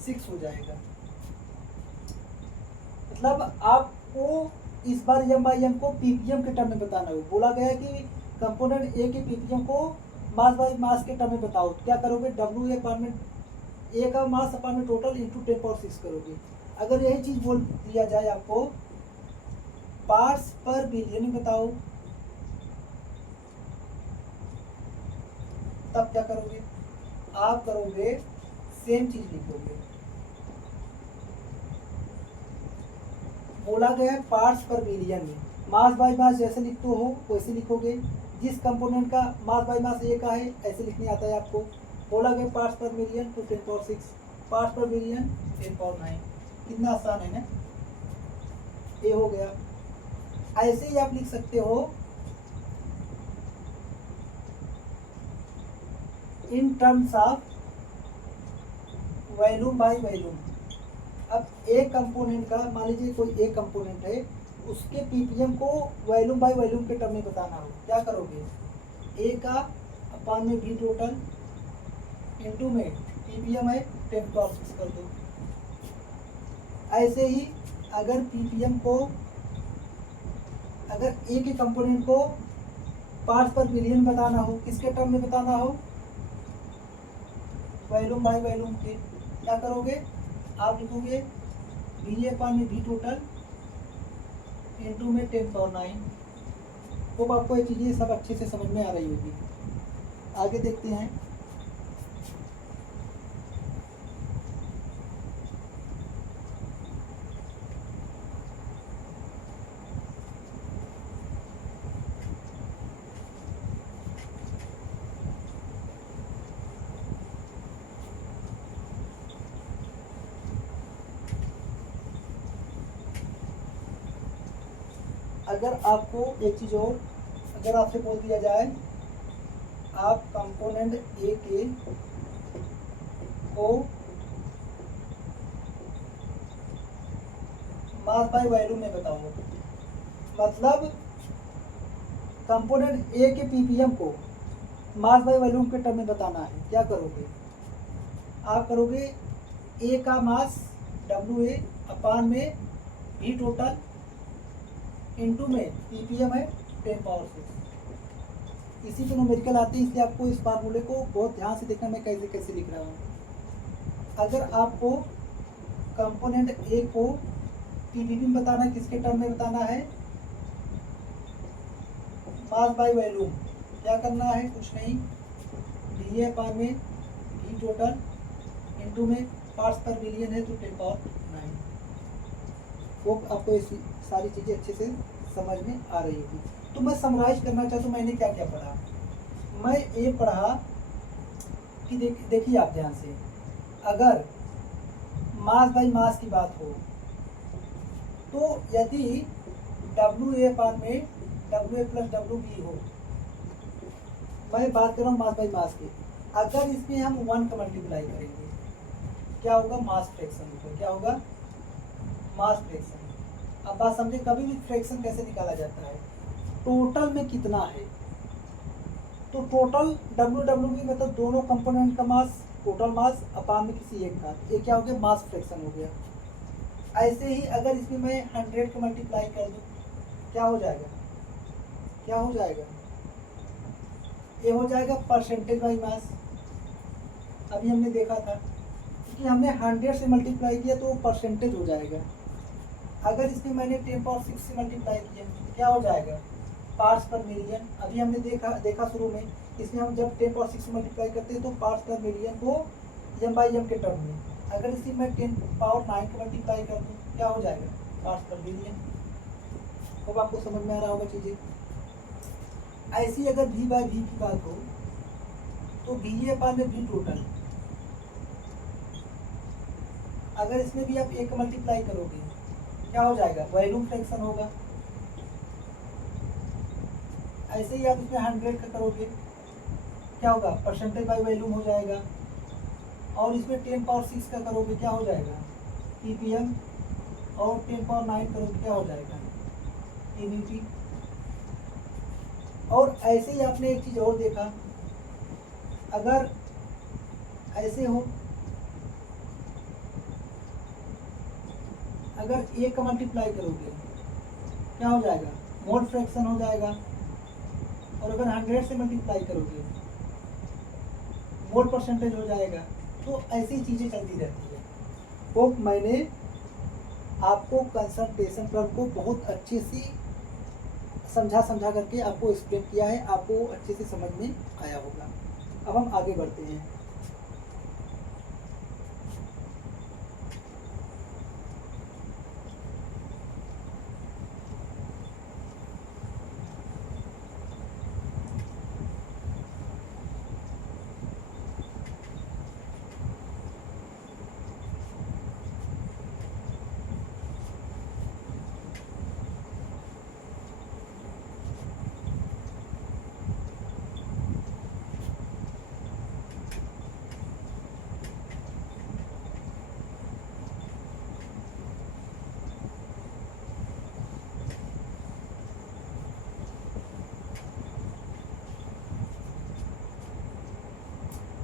6 हो जाएगा। मतलब आपको इस बार एम बाई एम को पीपीएम के टर्म में बताना हो। बोला गया है कि कंपोनेंट ए के पीपीएम को मास बाई मास के टर्म में बताओ। क्या करोगे, डब्ल्यू ए अपॉन में ए का मास अपॉन में टोटल इंटू 10 पावर 6 करोगे। अगर यही चीज बोल दिया जाए आपको पार्ट्स पर बिलियन में बताओ, तब क्या करोगे, आप करोगे सेम चीज लिखोगे। बोला गया है पार्ट्स पर बिलियन में, मास बाय मास जैसे लिखते हो वैसे लिखोगे। जिस कंपोनेंट का मास बाय मास ए का है ऐसे लिखने आता है आपको। बोला गया पार्ट्स पर मिलियन तो 10 पावर 6, पार्ट्स पर बिलियन 10 पावर 9। कितना आसान है ना, ये हो गया। ऐसे ही आप लिख सकते हो in terms of volume by volume. अब एक कंपोनेंट का, मान लीजिए कोई एक कंपोनेंट है, उसके पीपीएम को वॉल्यूम बाय वॉल्यूम के टर्म में बताना हो, क्या करोगे, ए का अपॉन में बी टोटल इनटू में पीपीएम है 10 पावर 6 कर दो। ऐसे ही अगर पीपीएम को, अगर ए के कंपोनेंट को पार्ट्स पर मिलियन बताना हो, किसके टर्म में बताना हो, वॉल्यूम बाय वॉल्यूम के, क्या करोगे, आप लिखोगे बी ए अपॉन में बी टोटल इनटू में 10 पावर 9। तो आपको ये चीज़ें सब अच्छे से समझ में आ रही होगी। आगे देखते हैं। अगर आपको एक चीज़ और, अगर आपसे बोल दिया जाए आप कंपोनेंट ए के को मास बाय वॉल्यूम में बताओ, मतलब कंपोनेंट ए के पीपीएम को मास बाय वॉल्यूम के टर्म में बताना है, क्या करोगे, आप करोगे ए का मास डब्ल्यू ए अपॉन में बी टोटल इनटू में पीपीएम है 10 पावर 6। इसी के न्यूमेरिकल आते हैं, इसलिए आपको इस फार्मूले को बहुत ध्यान से देखना मैं कैसे कैसे लिख रहा हूँ। अगर आपको कंपोनेंट ए को पीपीएम में बताना है, किसके टर्म में बताना है, मास बाय वॉल्यूम, क्या करना है, कुछ नहीं, डी ए पार में वी टोटल इंटू में पार्ट्स पर मिलियन है तो 10⁻9। होप आपको ये सारी चीज़ें अच्छे से समझ में आ रही होगी। तो मैं समराइज करना चाहता हूँ मैंने क्या क्या पढ़ा। मैं ये पढ़ा कि देखिए आप ध्यान से, अगर मास बाई मास की बात हो तो यदि डब्ल्यू ए पार में W A plus W B हो, मैं बात कर रहा हूँ मास बाई मास की, अगर इसमें हम 1 का मल्टीप्लाई करेंगे क्या होगा, मास फ्रैक्शन होगा। क्या होगा, मास फ्रैक्शन। अब बात समझे, कभी भी फ्रैक्शन कैसे निकाला जाता है, टोटल में कितना है, तो टोटल डब्ल्यू डब्ल्यू बी मतलब दोनों कंपोनेंट का मास, टोटल मास अपान में किसी एक का, ये क्या हो गया, मास फ्रैक्शन हो गया। ऐसे ही अगर इसमें मैं 100 का मल्टीप्लाई कर दूं क्या हो जाएगा, क्या हो जाएगा, ये हो जाएगा परसेंटेज बाई मास। अभी हमने देखा था कि हमने 100 से मल्टीप्लाई किया तो वो परसेंटेज हो जाएगा। अगर इसमें मैंने 10⁻6 से मल्टीप्लाई किया तो क्या हो जाएगा, पार्ट्स पर मिलियन। अभी हमने देखा शुरू में, इसमें हम जब 10⁻6 से मल्टीप्लाई करते हैं तो पार्ट्स पर मिलियन को एम बाई एम के टर्म में, अगर इसी में 10⁻9 का मल्टीप्लाई कर दूँ क्या हो जाएगा, पार्ट्स पर मिलियन। अब आपको समझ में आ रहा होगा चीज़ें। ऐसी अगर वी बाई वी की बात हो तो वी ए पार में वी टोटल, अगर इसमें भी आप एक मल्टीप्लाई करोगे क्या हो जाएगा, वॉल्यूम फ्रैक्शन होगा। ऐसे ही आप इसमें 100 का करोगे क्या होगा, परसेंटेज बाई वॉल्यूम हो जाएगा। और इसमें 10⁻6 का करोगे क्या हो जाएगा, पीपीएम। और 10⁻9 करोगे क्या हो जाएगा, ईबीपी। और ऐसे ही आपने एक चीज़ और देखा, अगर ऐसे हो, अगर एक का मल्टीप्लाई करोगे क्या हो जाएगा, मोड फ्रैक्शन हो जाएगा। और अगर 100 से मल्टीप्लाई करोगे मोड परसेंटेज हो जाएगा। तो ऐसी चीज़ें चलती रहती है। तो मैंने आपको कंसंट्रेशन टर्म को बहुत अच्छे से समझा करके आपको एक्सप्लेन किया है, आपको अच्छे से समझ में आया होगा। अब हम आगे बढ़ते हैं।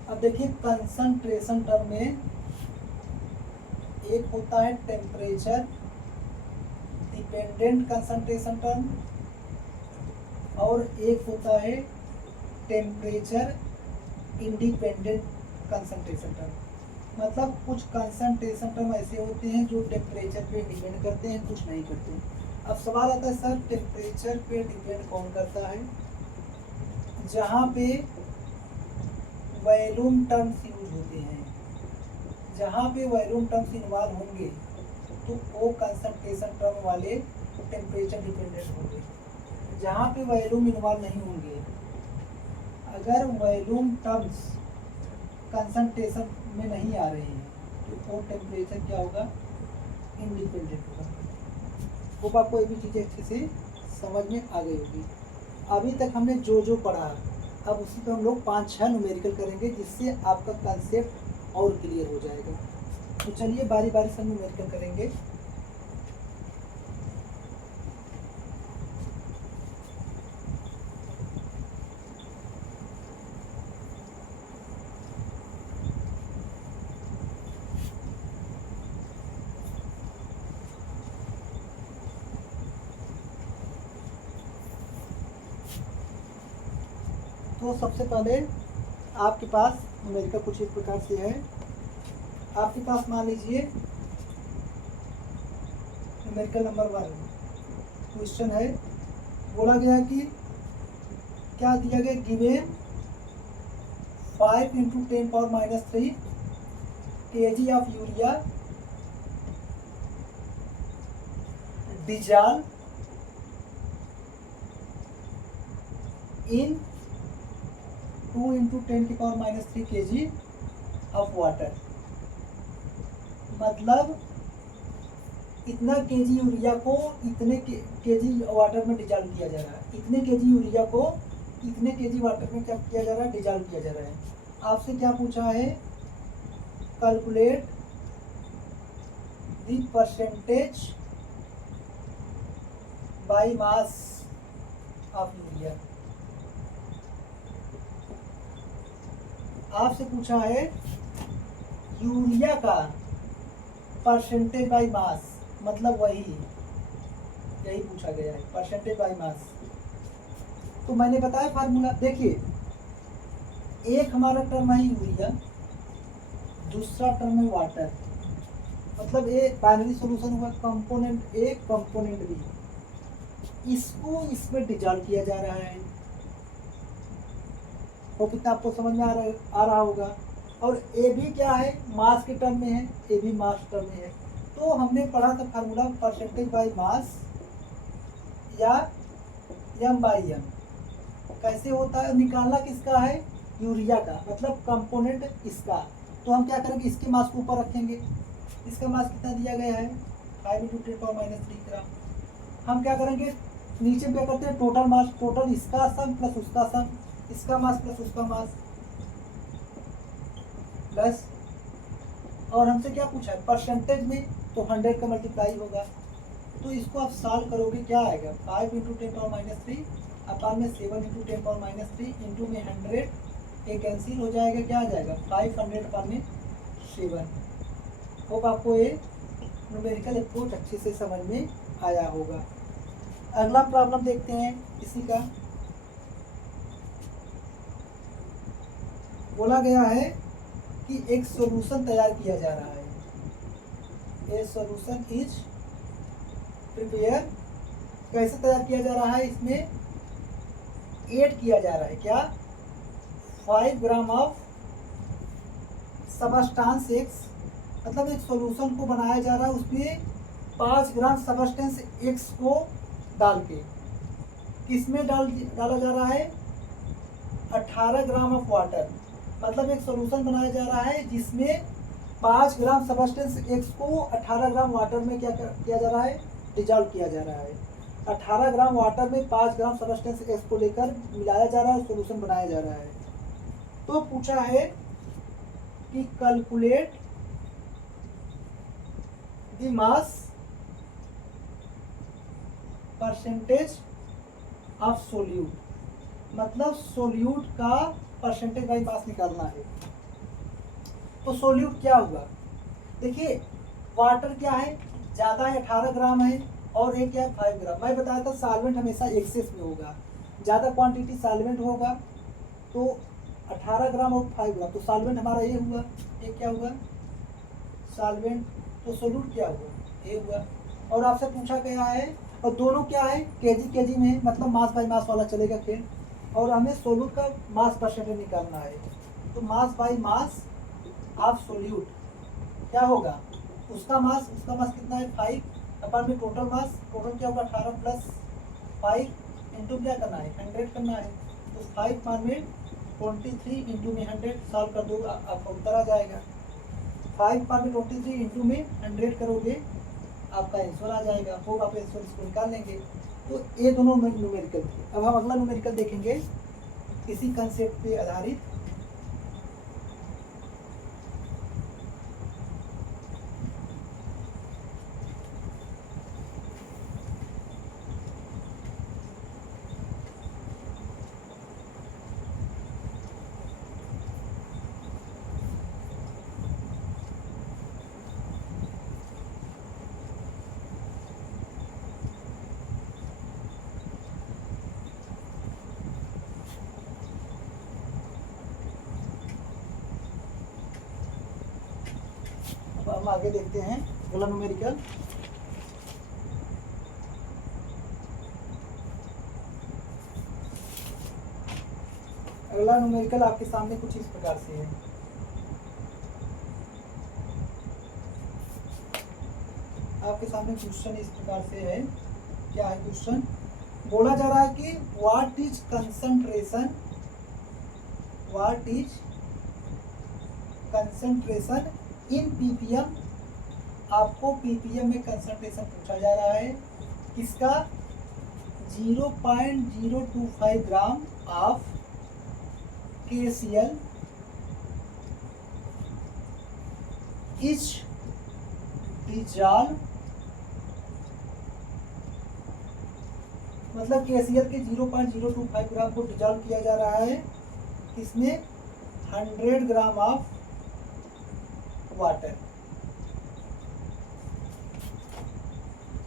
अब देखिए कंसंट्रेशन टर्म में एक होता है टेम्परेचर डिपेंडेंट कंसंट्रेशन टर्म और एक होता है टेम्परेचर इंडिपेंडेंट कंसंट्रेशन टर्म। मतलब कुछ कंसंट्रेशन टर्म ऐसे होते हैं जो टेम्परेचर पे डिपेंड करते हैं, कुछ नहीं करते। अब सवाल आता है सर टेम्परेचर पे डिपेंड कौन करता है, जहाँ पे वॉल्यूम टर्म्स यूज होते हैं, जहाँ पे वॉल्यूम टर्म्स इन्वॉल्व होंगे तो वो कंसंट्रेशन टर्म वाले टेम्परेचर डिपेंडेंट होंगे। जहाँ पे वॉल्यूम इन्वॉल्व नहीं होंगे, अगर वॉल्यूम टर्म्स कंसंट्रेशन में नहीं आ रहे हैं तो वो टेम्परेचर क्या होगा, इंडिपेंडेंट होगा। होप आपको ये भी चीज़ें अच्छे से समझ में आ गई होगी। अभी तक हमने जो पढ़ा, अब उसी पर हम लोग 5-6 न्यूमेरिकल करेंगे जिससे आपका कंसेप्ट और क्लियर हो जाएगा। तो चलिए बारी बारी से न्यूमेरिकल करेंगे। तो सबसे पहले आपके पास न्यूमेरिकल कुछ इस प्रकार से है। आपके पास मान लीजिए न्यूमेरिकल नंबर 1 क्वेश्चन है, बोला गया कि क्या दिया गया, given 5 × 10⁻³ kg of urea dissolve in 2 × 10⁻³ kg of water. मतलब इतना केजी यूरिया को इतने केजी वाटर में डिजॉल्व किया जा रहा है, इतने केजी यूरिया को इतने केजी वाटर में क्या किया जा रहा है, डिजॉल्व किया जा रहा है। आपसे क्या पूछा है, calculate the percentage by mass of urea. आपसे पूछा है यूरिया का परसेंटेज बाय मास, मतलब यही पूछा गया है, परसेंटेज बाय मास। तो मैंने बताया फार्मूला, देखिए एक हमारा टर्म है यूरिया, दूसरा टर्म है वाटर, मतलब ये बाइनरी सॉल्यूशन हुआ, कंपोनेंट ए कंपोनेंट बी, इसको इसमें डिजॉल्व किया जा रहा है। तो कितना आपको समझ में आ रहा होगा। और ए भी क्या है, मास के टर्म में है, ए भी मास टर्म में है। तो हमने पढ़ा था फार्मूला परसेंटेज बाय मास या m/m। कैसे होता है, निकालना किसका है, यूरिया का, मतलब कंपोनेंट इसका। तो हम क्या करेंगे, इसके मास को ऊपर रखेंगे। इसका मास कितना दिया गया है, 5 × 10⁻³ ग्राम। हम क्या करेंगे, नीचे क्या करते हैं, टोटल मास, टोटल इसका सम प्लस उसका सम, इसका मास प्लस उसका मास प्लस, और हमसे क्या पूछा है परसेंटेज में, तो 100 का मल्टीप्लाई होगा। तो इसको आप सॉल्व करोगे, क्या आएगा, 5 × 10⁻³ अपान में 7 × 10⁻³ इंटू में 100, ये कैंसिल हो जाएगा, क्या आ जाएगा 500 अपान में 7। होप आपको ये न्यूमेरिकल अप्रोच अच्छे से समझ में आया होगा। अगला प्रॉब्लम देखते हैं इसी का। बोला गया है कि एक सॉल्यूशन तैयार किया जा रहा है, ए सॉल्यूशन इज प्रिपेयर। कैसे तैयार किया जा रहा है, इसमें ऐड किया जा रहा है क्या, 5 ग्राम ऑफ सबस्टांस एक्स, मतलब एक सॉल्यूशन को बनाया जा रहा है, उसमें 5 ग्राम सबस्टेंस एक्स को डाल के, किसमें डाला जा रहा है, 18 ग्राम ऑफ वाटर। मतलब एक सॉल्यूशन बनाया जा रहा है जिसमें 5 ग्राम सबस्टेंस एक्स को 18 ग्राम वाटर में क्या किया जा रहा है, डिजॉल्व किया जा रहा है। 18 ग्राम वाटर में 5 ग्राम सबस्टेंस एक्स को लेकर मिलाया जा रहा है, सॉल्यूशन बनाया जा रहा है। तो पूछा है कि calculate the mass percentage of solute, मतलब सोल्यूट का परसेंटेज बाय मास निकालना है। तो सोल्यूट क्या हुआ, देखिए वाटर क्या है, ज़्यादा है 18 ग्राम है, और एक क्या है 5 ग्राम। मैं बताया था सॉल्वेंट हमेशा एक्सेस में होगा, ज़्यादा क्वांटिटी सॉल्वेंट होगा, तो 18 ग्राम और 5 ग्राम, तो सॉल्वेंट हमारा ये हुआ, ये क्या हुआ सॉल्वेंट, तो सोल्यूट क्या हुआ, ये हुआ। और आपसे पूछा गया है, और दोनों क्या है, केजी में है, मतलब मास बाय मास वाला चलेगा खेल। और हमें सोल्यूट का मास परसेंटेज निकालना है, तो mass by mass of solute क्या होगा, उसका मास कितना है 5 अपान में टोटल मास, टोटल क्या होगा 18 प्लस 5 इंटू क्या करना है 100 करना है। तो 5 मान में 23 इंटू में 100 सॉल्व कर दो, आपका उत्तर आ जाएगा। 5 मान में 23 इंटू में 100 करोगे, आपका आंसर आ जाएगा। होप आप आंसर इसको निकाल लेंगे। तो ये दोनों न्यूमेरिकल थे। अब हम अगला न्यूमेरिकल देखेंगे इसी कंसेप्ट पे आधारित। हम आगे देखते हैं अगला न्यूमेरिकल। अगला न्यूमेरिकल आपके सामने कुछ इस प्रकार से है। आपके सामने क्वेश्चन इस प्रकार से है। क्या है क्वेश्चन? बोला जा रहा है कि what is concentration in PPM. आपको पीपीएम में कंसंट्रेशन पूछा जा रहा है किसका? 0.025 gram of KCl is dissolve, मतलब KCl के 0.025 ग्राम को डिजॉल्व किया जा रहा है इसमें 100 ग्राम ऑफ वाटर।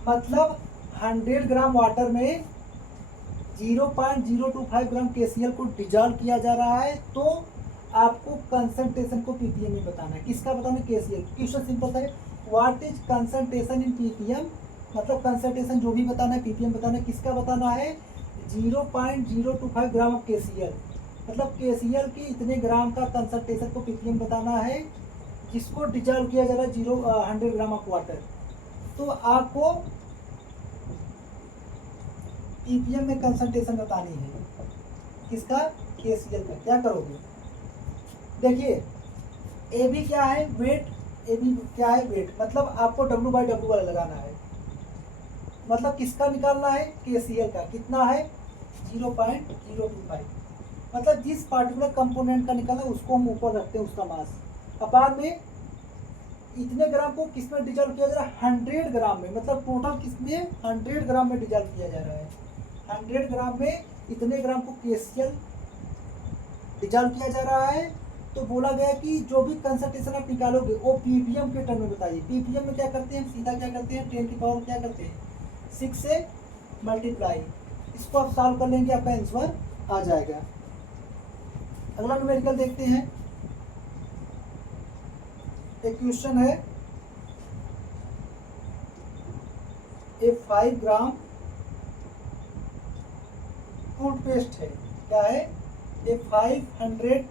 मतलब 100 ग्राम वाटर में 0.025 ग्राम KCl को डिजॉल्व किया जा रहा है। तो आपको कंसंट्रेशन को पीपीएम में बताना है। किसका बताना है? KCl। क्वेश्चन सिंपल है, what is concentration in PPM, मतलब कंसंट्रेशन जो भी बताना है पीपीएम बताना है। किसका बताना है? 0.025 ग्राम ऑफ KCl, मतलब KCl की इतने ग्राम का कंसंट्रेशन को पीपीएम बताना है जिसको डिजॉल्व किया जा रहा है 100 ग्राम ऑफ वाटर। तो आपको पीपीएम में कंसंट्रेशन बतानी है किसका? KCl का। क्या करोगे? देखिए ए बी क्या है? वेट। ए बी क्या है? वेट। मतलब आपको W/W वाला लगाना है। मतलब किसका निकालना है? KCl का। कितना है? 0.025। मतलब जिस पार्टिकुलर कंपोनेंट का निकालना है उसको हम ऊपर रखते हैं उसका मास। अपार में इतने ग्राम को किसमें डिजॉल्व किया जा रहा है? 100 ग्राम में। मतलब टोटल किसमें? 100 ग्राम में डिजॉल्व किया जा रहा है। 100 ग्राम में इतने ग्राम को KCl डिजॉल्व किया जा रहा है। तो बोला गया कि जो भी कंसंट्रेशन आप निकालोगे वो पीपीएम के टर्म में बताइए। पीपीएम में क्या करते हैं? सीधा क्या करते हैं? 10 की पावर क्या करते हैं? 6 से मल्टीप्लाई। इसको आप सॉल्व कर लेंगे, आपका आंसर आ जाएगा। अगला न्यूमेरिकल देखते हैं। एक क्वेश्चन है, ए 5 ग्राम टूथपेस्ट है। क्या है? ए 500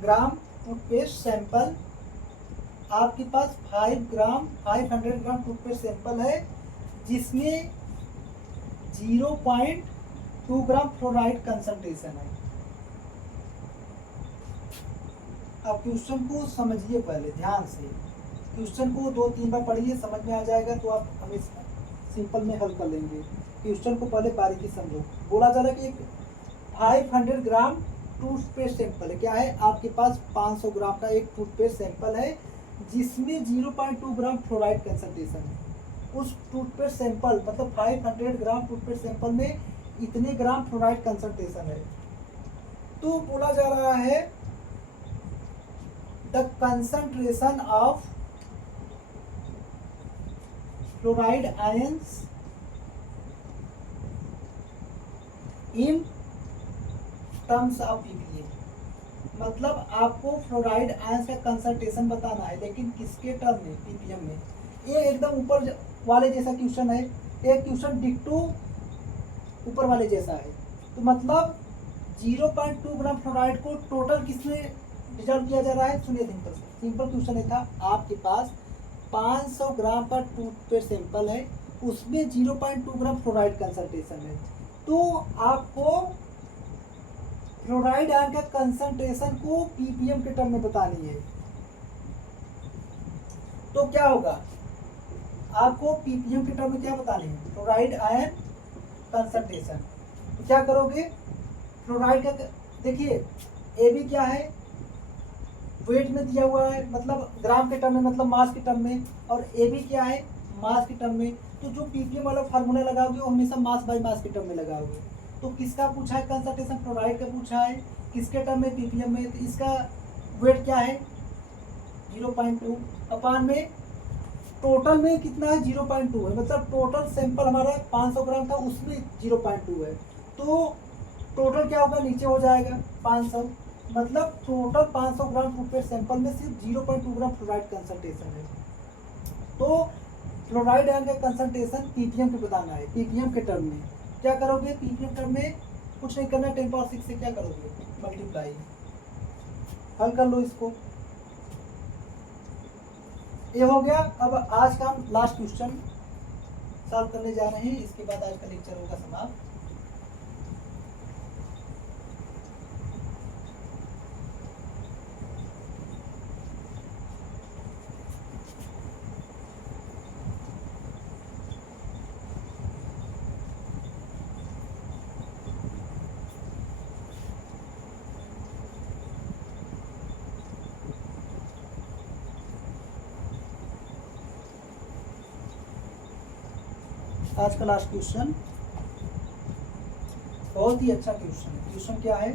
ग्राम टूथपेस्ट सैंपल। आपके पास 500 ग्राम टूथपेस्ट सैंपल है जिसमें 0.2 ग्राम फ्लोराइड कंसंट्रेशन है। आप क्वेश्चन को समझिए पहले ध्यान से। क्वेश्चन को 2-3 बार पढ़िए, समझ में आ जाएगा तो आप हमें सिंपल में हल कर लेंगे। क्वेश्चन को पहले बारीकी समझो। बोला जा रहा है कि एक 500 ग्राम टूथपेस्ट सैंपल है। क्या है? आपके पास 500 ग्राम का एक टूथपेस्ट सैंपल है जिसमें 0.2 ग्राम फ्लोराइड कंसंट्रेशन है। उस टूथपेस्ट सैंपल मतलब 500 ग्राम टूथपेस्ट सैंपल में इतने ग्राम फ्लोराइड कंसंट्रेशन है। तो बोला जा रहा है the concentration of fluoride ions in terms of ppm. मतलब आपको फ्लोराइड आयंस का कंसंट्रेशन बताना है, लेकिन किसके टर्म में? पीपीएम में। ये एकदम ऊपर वाले जैसा क्वेश्चन है। एक क्वेश्चन डिक्टो ऊपर वाले जैसा है। तो मतलब 0.2 ग्राम फ्लोराइड को टोटल किसमें डिजॉल्व किया जा रहा है? सुनिए सिंपल क्वेश्चन है था। आपके पास 500 ग्राम का टूथपेस्ट सैंपल है, उसमें 0.2 ग्राम फ्लोराइड कंसंट्रेशन है। तो आपको फ्लोराइड आयन का कंसंट्रेशन को पीपीएम के टर्म में बतानी है। तो क्या होगा? आपको पीपीएम के टर्म में क्या बतानी है? Fluoride ion concentration. तो क्या करोगे? फ्लोराइड का देखिए ए बी क्या है? वेट में दिया हुआ है, मतलब ग्राम के टर्म में, मतलब मास के टर्म में। और ए बी क्या है? मास के टर्म में। तो जो पीपीएम वाला फार्मूला लगाओगे वो हमेशा मास बाय मास के टर्म में लगाओगे। तो किसका पूछा है कंसंट्रेशन? फ्लोराइड का पूछा है। किसके टर्म में? पीपीएम में। तो इसका वेट क्या है? 0.2 अपान में टोटल में कितना है? 0.2 है। मतलब टोटल सैंपल हमारा 500 ग्राम था, उसमें 0.2 है। तो टोटल क्या होगा? नीचे हो जाएगा 500। मतलब टोटल 500 ग्राम टूथपेस्ट सैंपल में सिर्फ 0.2 ग्राम फ्लोराइड कंसंट्रेशन है। तो फ्लोराइड आयन का कंसंट्रेशन पीपीएम के बताना है। पीपीएम के टर्म में क्या करोगे? पीपीएम टर्म में कुछ नहीं करना, 10 पावर 6 से क्या करोगे? मल्टीप्लाई। हल कर लो इसको, ये हो गया। अब आज का हम लास्ट क्वेश्चन सॉल्व करने जा रहे हैं, इसके बाद आज का लेक्चर होगा समाप्त। आज का लास्ट क्वेश्चन बहुत ही अच्छा क्वेश्चन है। क्वेश्चन क्या है?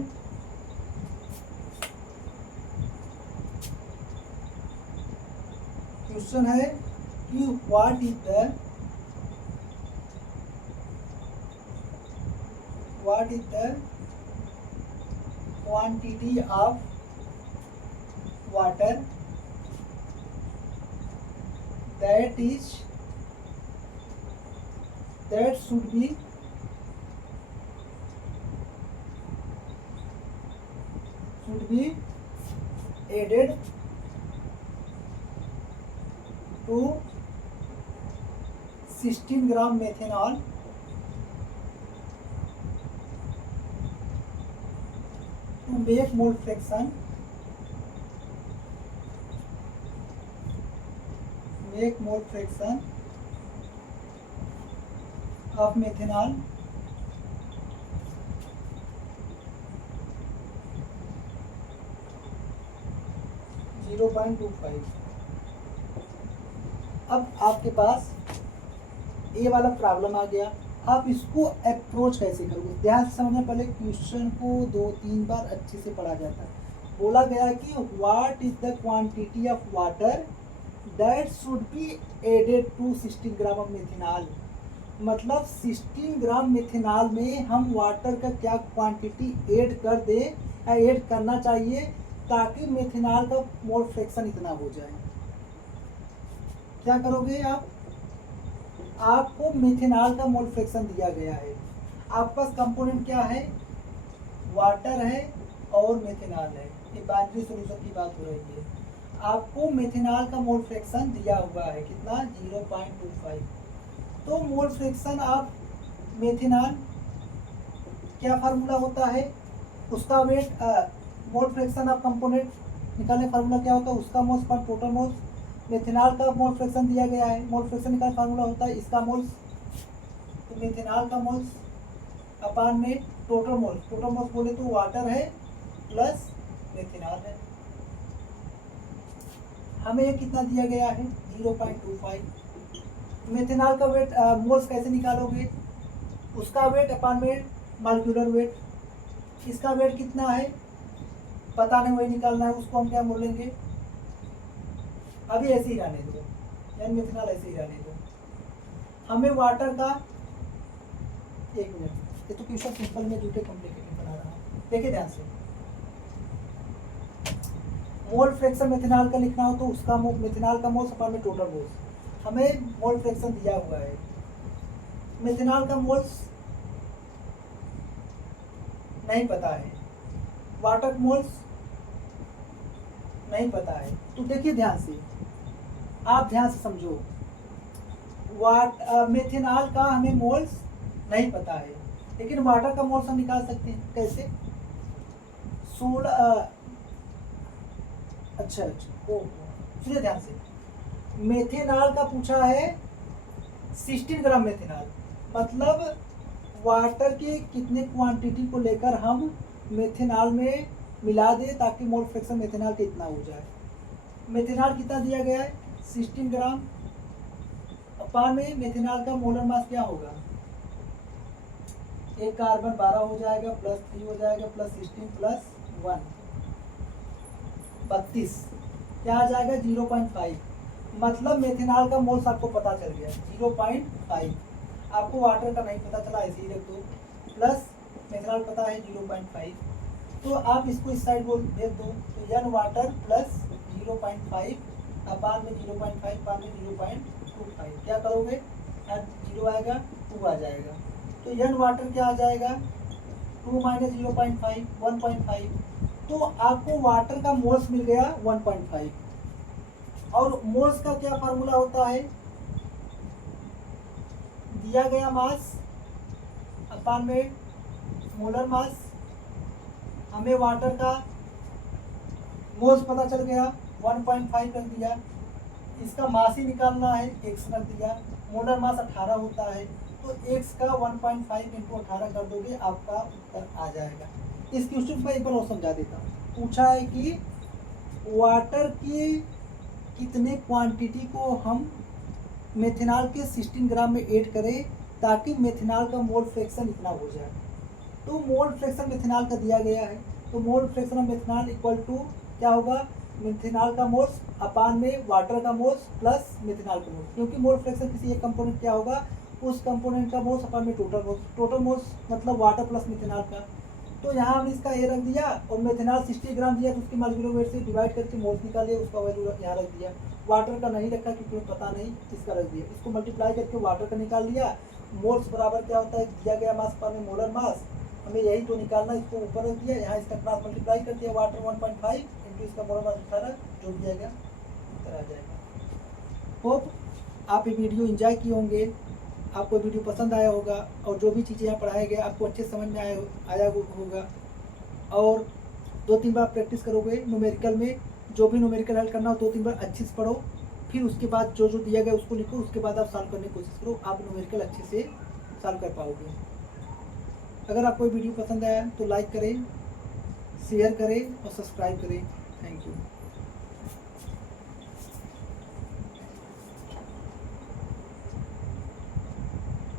क्वेश्चन है कि what is the quantity of water that should be added to 16 gram methanol to make mole fraction of methanol 0.25। अब आपके पास ये वाला प्रॉब्लम आ गया, आप इसको अप्रोच कैसे करोगे? ध्यान से समझना, पहले क्वेश्चन को 2-3 बार अच्छे से पढ़ा जाता है। बोला गया कि what is the quantity of water that should be added to 16 gram of methanol. मतलब 16 ग्राम मेथेनॉल में हम वाटर का क्या क्वांटिटी ऐड कर दे या ऐड करना चाहिए ताकि मेथेनॉल का मोल फ्रैक्शन इतना हो जाए। क्या करोगे आप? आपको मेथेनॉल का मोल फ्रैक्शन दिया गया है, आपके पास कंपोनेंट क्या है? वाटर है और मेथेनॉल है। ये बाइनरी सॉल्यूशन की बात हो रही है। आपको मेथेनॉल का मोल फ्रैक्शन दिया हुआ है कितना? 0.25। तो मोल फ्रैक्शन ऑफ मेथेनॉल क्या फार्मूला होता है उसका? Weight mole fraction of component निकालने फार्मूला क्या होता है? उसका moles per total moles. Methanol का मोल फ्रैक्शन दिया गया है, मोल फ्रैक्शन निकालने फार्मूला होता है इसका मोल्स। तो मेथेनॉल का मोल्स अपान में टोटल मोल्स। टोटल मोल्स बोले तो वाटर है प्लस मेथेनॉल है। हमें ये कितना दिया गया है? 0.25। मेथेनॉल का वेट मोल्स कैसे निकालोगे? उसका वेट अपान में मॉलिक्यूलर वेट। इसका वेट कितना है पता नहीं, वही निकालना है। उसको हम क्या बोलेंगे? अभी ऐसे ही रहने दो, यानी मेथेनॉल ऐसे ही रहने दो। हमें वाटर का, एक मिनट, ये तो क्वेश्चन सिंपल में दूसरे कॉम्प्लिकेटेड बना रहा हूँ, देखिए ध्यान से। मोल फ्रैक्शन मेथेनॉल का लिखना हो तो उसका मेथेनॉल का मोल्स अपान में टोटल मोल्स। हमें मोल फ्रैक्शन दिया हुआ है, मेथेनॉल का मोल्स नहीं पता है, वाटर मोल्स नहीं पता है। तो देखिए ध्यान से, आप ध्यान से समझो। मेथेनॉल का हमें मोल्स नहीं पता है, लेकिन वाटर का मोल्स हम निकाल सकते हैं। कैसे? 16 अच्छा सुनिए ध्यान से। मेथेनॉल का पूछा है 16 ग्राम मेथेनॉल, मतलब वाटर के कितने क्वांटिटी को लेकर हम मेथेनॉल में मिला दे ताकि मोल फ्रैक्शन मेथेनॉल का इतना हो जाए। मेथेनॉल कितना दिया गया है? 16 ग्राम अपान में मेथेनॉल का मोलर मास क्या होगा? एक कार्बन 12 हो जाएगा, प्लस 3 हो जाएगा, प्लस 16 प्लस 1 32, क्या आ जाएगा? 0.5। मतलब मेथेनॉल का मोल्स आपको पता चल गया 0.5। आपको वाटर का नहीं पता चला, ऐसे ही रख दो। प्लस मेथेनॉल पता है 0.5, तो आप इसको इस साइड बोल भेज दो। तो यन वाटर प्लस 0.5 अपान में 0.5 अपान में 0.25। क्या करोगे? 0 आएगा, 2 आ जाएगा। तो यन वाटर क्या आ जाएगा? 2 माइनस 0.5 1.5, तो आपको वाटर का मोल्स मिल गया 1.5। और मोल्स का क्या फार्मूला होता है, दिया गया मास अपान में मोलर मास। हमें वाटर का मोल्स पता चल गया 1.5 रख दिया, इसका मास ही निकालना है, x रख दिया। मोलर मास 18 होता है, तो x का 1.5 इंटू 18 कर दोगे, आपका उत्तर आ जाएगा। इस क्वेश्चन को एक बार और समझा देता हूँ। पूछा है कि वाटर की कितने क्वांटिटी को हम मेथेनॉल के 16 ग्राम में ऐड करें ताकि मेथेनॉल का मोल फ्रैक्शन इतना हो जाए। तो मोल फ्रैक्शन मेथेनॉल का दिया गया है, तो mole fraction of methanol equal to क्या होगा, मेथेनॉल का मोल्स अपान में वाटर का मोल्स प्लस मेथेनॉल का मोल्स। क्योंकि मोल फ्रैक्शन किसी एक कंपोनेंट क्या होगा, उस कंपोनेंट का मोल्स अपान में टोटल मोल्स। टोटल मोल्स मतलब वाटर प्लस मेथेनॉल का। तो यहाँ हमने इसका ए रख दिया और मेथेनॉल 60 ग्राम दिया, तो उसकी मॉलिक्यूलर वेट से डिवाइड करके मोल्स निकाले, उसका वैल्यू यहाँ रख दिया। वाटर का नहीं रखा क्योंकि पता नहीं, इसका रख दिया। इसको मल्टीप्लाई करके वाटर का निकाल लिया। मोल्स बराबर क्या होता है, दिया गया मास पर में मोलर मास, हमें यही तो निकालना, इसको ऊपर रख दिया, यहाँ इसका क्रॉस मल्टीप्लाई कर दिया, वाटर 1.5 इंटू इसका मोलर मास 18, जो दिया गया उत्तर आ जाएगा। होप आप ये वीडियो एंजॉय किए होंगे, आपको वीडियो पसंद आया होगा, और जो भी चीज़ें यहाँ पढ़ाया गया आपको अच्छे समझ में आया होगा। और 2-3 बार प्रैक्टिस करोगे न्यूमेरिकल में, जो भी न्यूमेरिकल हल करना हो 2-3 बार अच्छे से पढ़ो, फिर उसके बाद जो जो दिया गया उसको लिखो, उसके बाद आप सॉल्व करने की कोशिश करो, आप न्यूमेरिकल अच्छे से सॉल्व कर पाओगे। अगर आपको वीडियो पसंद आया तो लाइक करें, शेयर करें और सब्सक्राइब करें। Thank you.